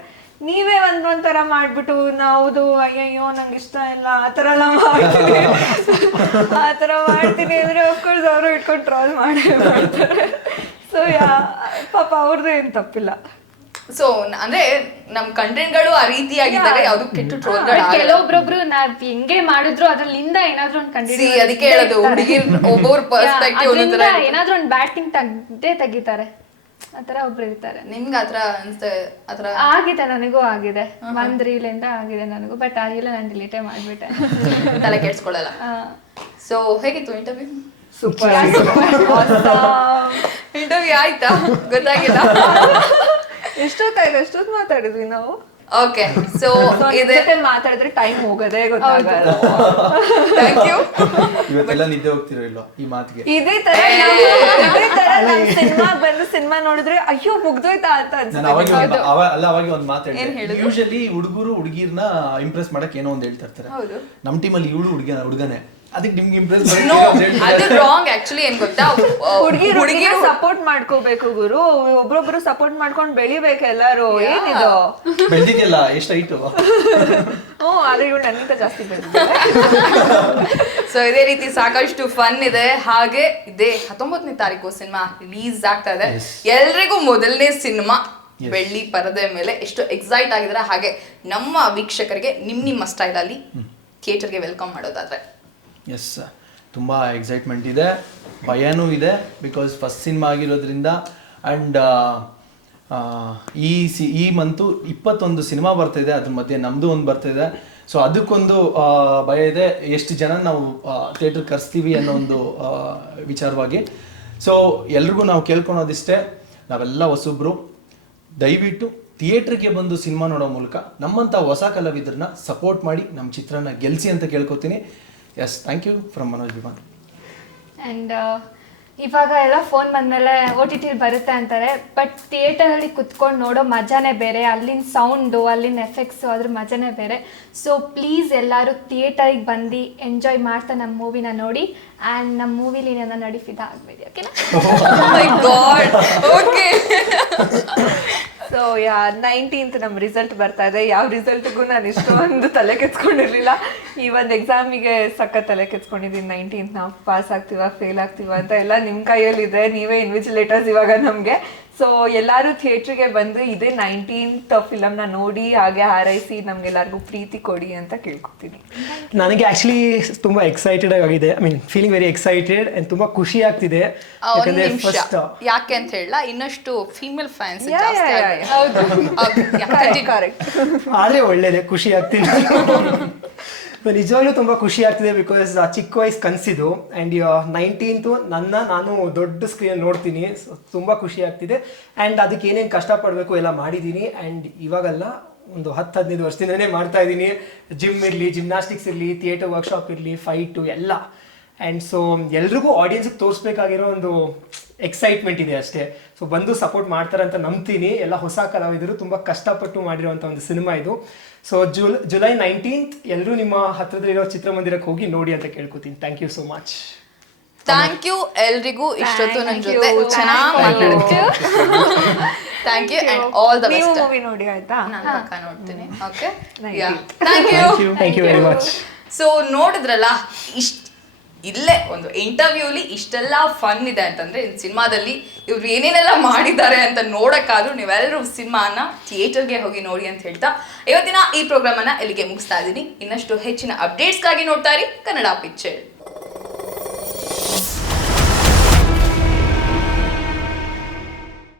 ನೀವೇ ಒಂಥರ ಮಾಡ್ಬಿಟ್ಟು ನಾವು ಅಯ್ಯಯ್ಯೋ ನಂಗೆ ಇಷ್ಟ ಇಲ್ಲ ಆ ಥರ ಎಲ್ಲ ಮಾಡ್ತೀನಿ ಆ ಥರ ಮಾಡ್ತೀನಿ ಅಂದರೆ ಅಫ್ಕೋರ್ಸ್ ಅವರು ಇಟ್ಕೊಂಡು ಟ್ರಾಲ್ ಮಾಡ್ತಾರೆ. ಸೊ ಪಾಪ ಅವ್ರದ್ದು ಏನು ತಪ್ಪಿಲ್ಲ. ಸೊ ಅಂದ್ರೆ ನಮ್ ಕಂಟೆಂಟ್ಗಳು ಆ ರೀತಿಯಾಗಿದ್ದಾಗ ಯಾವ್ದು ಕೆಟ್ಟ ಟ್ರೋಲ್ಗಳು. ಕೆಲವೊಬ್ರೊಬ್ರು ನಾವ್ ಹೆಂಗೆ ಮಾಡಿದ್ರು ಅದ್ರಲ್ಲಿಂದ ಏನಾದ್ರು ಒಂದು ಕಂಡಿದ್ದೀವಿ. ಅದಕ್ಕೆ ಹೇಳೋದು ಹುಡುಗಿರ್ ಒಬ್ಬೊಬ್ರ ಪರ್ಸ್ಪೆಕ್ಟಿವ್ ಏನಾದ್ರು ಒಂದು ಬ್ಯಾಟಿಂಗ್ ತೆಗಿತಾರೆ, ಆತರ ಒಬ್ರು ಇರ್ತಾರೆ. ನಿಮ್ಗೆ ಆತರ ಅನ್ಸುತ್ತೆ? ಆತರ ಆಗಿದೆ, ನನಗೂ ಆಗಿದೆ. ಒಂದ್ ರೀಲಿಂದ ಆಗಿದೆ ನನಗೂ. ಬಟ್ ಆಗಿಲ್ಲ, ನಾನು ಡಿಲೀಟೇ ಮಾಡ್ಬಿಟ್ಟೆ. ತಲೆ ಕೆಡ್ಸ್ಕೊಳ್ಳಲ್ಲ. ಸೊ ಹೇಗಿತ್ತು ಇಂಟರ್ವ್ಯೂ? ಸೂಪರ್ ಇಂಟರ್ವ್ಯೂ ಆಯ್ತಾ? ಗೊತ್ತಾಗಿಲ್ಲ. ಎಷ್ಟೊತ್ತು ಮಾತಾಡಿದ್ವಿ ನಾವು. ಓಕೆ, ಸೊ ಇದೆ ಮಾತಾಡಿದ್ರೆ ಟೈಮ್ ಹೋಗೋದೇ ಗೊತ್ತಾಗಲ್ಲ. Thank you. ಇವತ್ತೆಲ್ಲ ನಿದ್ದೆ ಹೋಗ್ತಿರೋ ಇಲ್ವಾ ಈ ಮಾತಿಗೆ? ಇದೇ ತರ ಸಿನಿಮಾ ಬಂದು ಸಿನಿಮಾ ನೋಡಿದ್ರೆ ಅಯ್ಯೋ ಮುಗ್ದೋಯ್ತಾ ಅಂತ ನಾನು ಅವಾಗ ಒಂದು ಮಾತು ಏನ್ ಹೇಳಿದೆ. ಹೇಳಿದ್ರು? ಯೂಶಲಿ ಹುಡುಗರು ಹುಡುಗಿರ್ನ ಇಂಪ್ರೆಸ್ ಮಾಡಕ್ ಏನೋ ಒಂದು ಹೇಳ್ತಾ ಇರ್ತಾರೆ. ಹೌದು. ನಮ್ ಟೀಮಲ್ಲಿ ಇವಳು ಹುಡುಗನೇ, ಅದಕ್ಕೆ ನಿಮ್ಗೆ ಇಂಪ್ರೆಸ್ ನೋ, ಅದು ರಾಂಗ್. ಆಕ್ಚುಲಿ ಏನ್ ಗೊತ್ತಾ, ಹುಡುಗಿರು ಸಪೋರ್ಟ್ ಮಾಡ್ಕೋಬೇಕು ಗುರು, ಒಬ್ರೊಬ್ರು ಸಪೋರ್ಟ್ ಮಾಡ್ಕೊಂಡು ಬೆಳಿಬೇಕು ಎಲ್ಲಾರು. ಏನಿದು ಬೆಳ್ದಿದ್ಯಲ್ಲ, ಎಷ್ಟು ಹೈಟು. ಆದ್ರೆ ಇವ್ರು ನನ್ನಿಂದ ಜಾಸ್ತಿ ಬೆಳೆದಿದ್ದಾರೆ. ಸೊ ಇದೇ ರೀತಿ ಸಾಕಷ್ಟು ಫನ್ ಇದೆ. ಹಾಗೆ ಇದೇ 19ನೇ ತಾರೀಕು ಸಿನಿಮಾ ರಿಲೀಸ್ ಆಗ್ತಾ ಇದೆ. ಎಲ್ರಿಗೂ ಮೊದಲನೇ ಸಿನಿಮಾ ಬೆಳ್ಳಿ ಪರದೆ ಮೇಲೆ ಎಷ್ಟು ಎಕ್ಸೈಟ್ ಆಗಿದ್ರೆ, ಹಾಗೆ ನಮ್ಮ ವೀಕ್ಷಕರಿಗೆ ನಿಮ್ಮ ಸ್ಟೈಲ್ ಅಲ್ಲಿ ಥಿಯೇಟರ್ಗೆ ವೆಲ್ಕಮ್ ಮಾಡೋದಾದ್ರೆ. ಎಸ್, ತುಂಬ ಎಕ್ಸೈಟ್ಮೆಂಟ್ ಇದೆ, ಭಯನೂ ಇದೆ. ಬಿಕಾಸ್ ಫಸ್ಟ್ ಸಿನಿಮಾ ಆಗಿರೋದ್ರಿಂದ ಆ್ಯಂಡ್ ಈ ಮಂತು 21 ಸಿನಿಮಾ ಬರ್ತಾಯಿದೆ, ಅದ್ರ ಮಧ್ಯೆ ನಮ್ಮದು ಒಂದು ಬರ್ತಾಯಿದೆ. ಸೊ ಅದಕ್ಕೊಂದು ಭಯ ಇದೆ, ಎಷ್ಟು ಜನ ನಾವು ಥಿಯೇಟ್ರ್ ಕರೆಸ್ತೀವಿ ಅನ್ನೋ ಒಂದು ವಿಚಾರವಾಗಿ. ಸೊ ಎಲ್ರಿಗೂ ನಾವು ಕೇಳ್ಕೊಳೋದಿಷ್ಟೇ, ನಾವೆಲ್ಲ ಹೊಸಬ್ರು, ದಯವಿಟ್ಟು ಥಿಯೇಟ್ರಿಗೆ ಬಂದು ಸಿನಿಮಾ ನೋಡೋ ಮೂಲಕ ನಮ್ಮಂಥ ಹೊಸ ಕಲಾವಿದರನ್ನ ಸಪೋರ್ಟ್ ಮಾಡಿ ನಮ್ಮ ಚಿತ್ರನ ಗೆಲ್ಲಿಸಿ ಅಂತ ಕೇಳ್ಕೊತೀನಿ. Yes, thank you from Manoj Viman. And ಇವಾಗ ಎಲ್ಲ ಫೋನ್ ಬಂದಮೇಲೆ OTT ಬರುತ್ತೆ ಅಂತಾರೆ, ಬಟ್ ಥಿಯೇಟರಲ್ಲಿ ಕುತ್ಕೊಂಡು ನೋಡೋ ಮಜಾನೇ ಬೇರೆ. ಅಲ್ಲಿನ ಸೌಂಡು, ಅಲ್ಲಿನ ಎಫೆಕ್ಟ್ಸು, ಅದ್ರ ಮಜಾನೇ ಬೇರೆ. ಸೊ ಪ್ಲೀಸ್ ಎಲ್ಲರೂ ಥಿಯೇಟರಿಗೆ ಬಂದು ಎಂಜಾಯ್ ಮಾಡ್ತಾ ನಮ್ಮ ಮೂವಿನ ನೋಡಿ. ಆ್ಯಂಡ್ ನಮ್ಮ ಮೂವಿಲಿ ನನ್ನ ನಡಿ ಫಿದಾ ಆಗಬೇಡಿ, ಓಕೆನಾ? ಓಕೆ. ಸೊ 19th ನಮ್ಮ ರಿಸಲ್ಟ್ ಬರ್ತಾ ಇದೆ. ಯಾವ ರಿಸಲ್ಟ್ಗೂ ನಾನು ಇಷ್ಟೊಂದು ತಲೆ ಕೆತ್ಕೊಂಡಿರ್ಲಿಲ್ಲ. ಈ ಒಂದು ಎಕ್ಸಾಮಿಗೆ ಸಖತ್ ತಲೆ ಕೆತ್ಕೊಂಡಿದ್ದೀನಿ. 19th ನಾವು ಪಾಸ್ ಆಗ್ತೀವ ಫೇಲ್ ಆಗ್ತೀವ ಅಂತ ಎಲ್ಲ ನಿಮ್ಮ ಕೈಯಲ್ಲಿದೆ, ನೀವೇ ಇನ್ವಿಜಿಲೇಟರ್ಸ್ ಇವಾಗ ನಮಗೆ. ಸೊ ಎಲ್ಲರೂ ಥಿಯೇಟ್ರಿಗೆ ಬಂದು ಇದೇ 19th ಫಿಲಮ್ನ ನೋಡಿ, ಹಾಗೆ ಹಾರೈಸಿ ನಮ್ಗೆಲ್ಲರಿಗೂ ಪ್ರೀತಿ ಕೊಡಿ ಅಂತ ಕೇಳ್ಕೊತೀನಿ. ನನಗೆ ಆಕ್ಚುಲಿ ತುಂಬಾ ಎಕ್ಸೈಟೆಡ್ ಆಗಿದೆ. I mean feeling very excited and ತುಂಬಾ ಖುಷಿ ಆಗ್ತಿದೆ. ಯಾಕಂದ್ರೆ ಫಸ್ಟ್ ಯಾಕೆ ಅಂತ ಹೇಳ, ಇನ್ನಷ್ಟು ಫೀಮೇಲ್ ಫ್ಯಾನ್ಸ್ ಆದ್ರೆ ಒಳ್ಳೇದೇ, ಖುಷಿ ಆಗ್ತಿದೆ. ನಿಜವಾಗ್ಲೂ ತುಂಬ ಖುಷಿ ಆಗ್ತಿದೆ. ಬಿಕಾಸ್ ಚಿಕ್ಕ ವಯಸ್ಸು ಕನಸಿದು ಆ್ಯಂಡ್ 19th ನಾನು ದೊಡ್ಡ ಸ್ಕ್ರೀನ್ ನೋಡ್ತೀನಿ. ಸೊ ತುಂಬ ಖುಷಿ ಆಗ್ತಿದೆ. ಆ್ಯಂಡ್ ಅದಕ್ಕೆ ಏನೇನು ಕಷ್ಟಪಡಬೇಕು ಎಲ್ಲ ಮಾಡಿದ್ದೀನಿ. ಆ್ಯಂಡ್ ಇವಾಗೆಲ್ಲ ಒಂದು 10-15 ವರ್ಷದಿಂದನೇ ಮಾಡ್ತಾ ಇದ್ದೀನಿ. ಜಿಮ್ ಇರಲಿ, ಜಿಮ್ನಾಸ್ಟಿಕ್ಸ್ ಇರಲಿ, ಥಿಯೇಟರ್ ವರ್ಕ್ಶಾಪ್ ಇರಲಿ, ಫೈಟು ಎಲ್ಲ. ಆ್ಯಂಡ್ ಸೊ ಎಲ್ರಿಗೂ ಆಡಿಯನ್ಸ್ಗೆ ತೋರಿಸ್ಬೇಕಾಗಿರೋ ಒಂದು ಎಕ್ಸೈಟ್ಮೆಂಟ್ ಇದೆ ಅಷ್ಟೇ. ಸೊ ಬಂದು ಸಪೋರ್ಟ್ ಮಾಡ್ತಾರೆ ಅಂತ ನಂಬ್ತೀನಿ. ಎಲ್ಲ ಹೊಸ ಕಲಾವಿದರು ತುಂಬ ಕಷ್ಟಪಟ್ಟು ಮಾಡಿರುವಂಥ ಒಂದು ಸಿನಿಮಾ ಇದು. ಸೊ ಜುಲೈ 19th ಎಲ್ಲರೂ ನಿಮ್ಮ ಹತ್ರದಲ್ಲಿರೋ ಚಿತ್ರಮಂದಿರಕ್ಕೆ ಹೋಗಿ ನೋಡಿ ಅಂತ ಕೇಳ್ಕೊತೀನಿ. Thank you so much. Thank you ಎಲ್ರಿಗೂ ಇಷ್ಟೊತ್ತು ನನ್ನ ಜೊತೆ ಚೆನ್ನಾಗಿ ಮಾತಾಡೋದಕ್ಕೆ. Thank you and all the best. Movie ನೋಡಿ ಆಯ್ತಾ? ನಾನು ಪಕ್ಕ ನೋಡ್ತೀನಿ. Okay, thank you very much. So ನೋಡಿದ್ರಲ್ಲ, ಇಲ್ಲೇ ಒಂದು ಇಂಟರ್ವ್ಯೂಲಿ ಇಷ್ಟೆಲ್ಲ ಫನ್ ಇದೆ ಅಂತಂದ್ರೆ ಇನ್ನು ಸಿನಿಮಾದಲ್ಲಿ ಇವ್ರು ಏನೇನೆಲ್ಲ ಮಾಡಿದ್ದಾರೆ ಅಂತ ನೋಡಕ್ಕಾದ್ರೂ ನೀವೆಲ್ಲರೂ ಸಿನಿಮಾನ ಥಿಯೇಟರ್ಗೆ ಹೋಗಿ ನೋಡಿ ಅಂತ ಹೇಳ್ತಾ ಇವತ್ತಿನ ಈ ಪ್ರೋಗ್ರಾಮ್ ಅನ್ನ ಇಲ್ಲಿಗೆ ಮುಗಿಸ್ತಾ ಇದ್ದೀನಿ. ಇನ್ನಷ್ಟು ಹೆಚ್ಚಿನ ಅಪ್ಡೇಟ್ಸ್ಗಾಗಿ ನೋಡ್ತಾ ಇರಿ ಕನ್ನಡ ಪಿಕ್ಚರ್.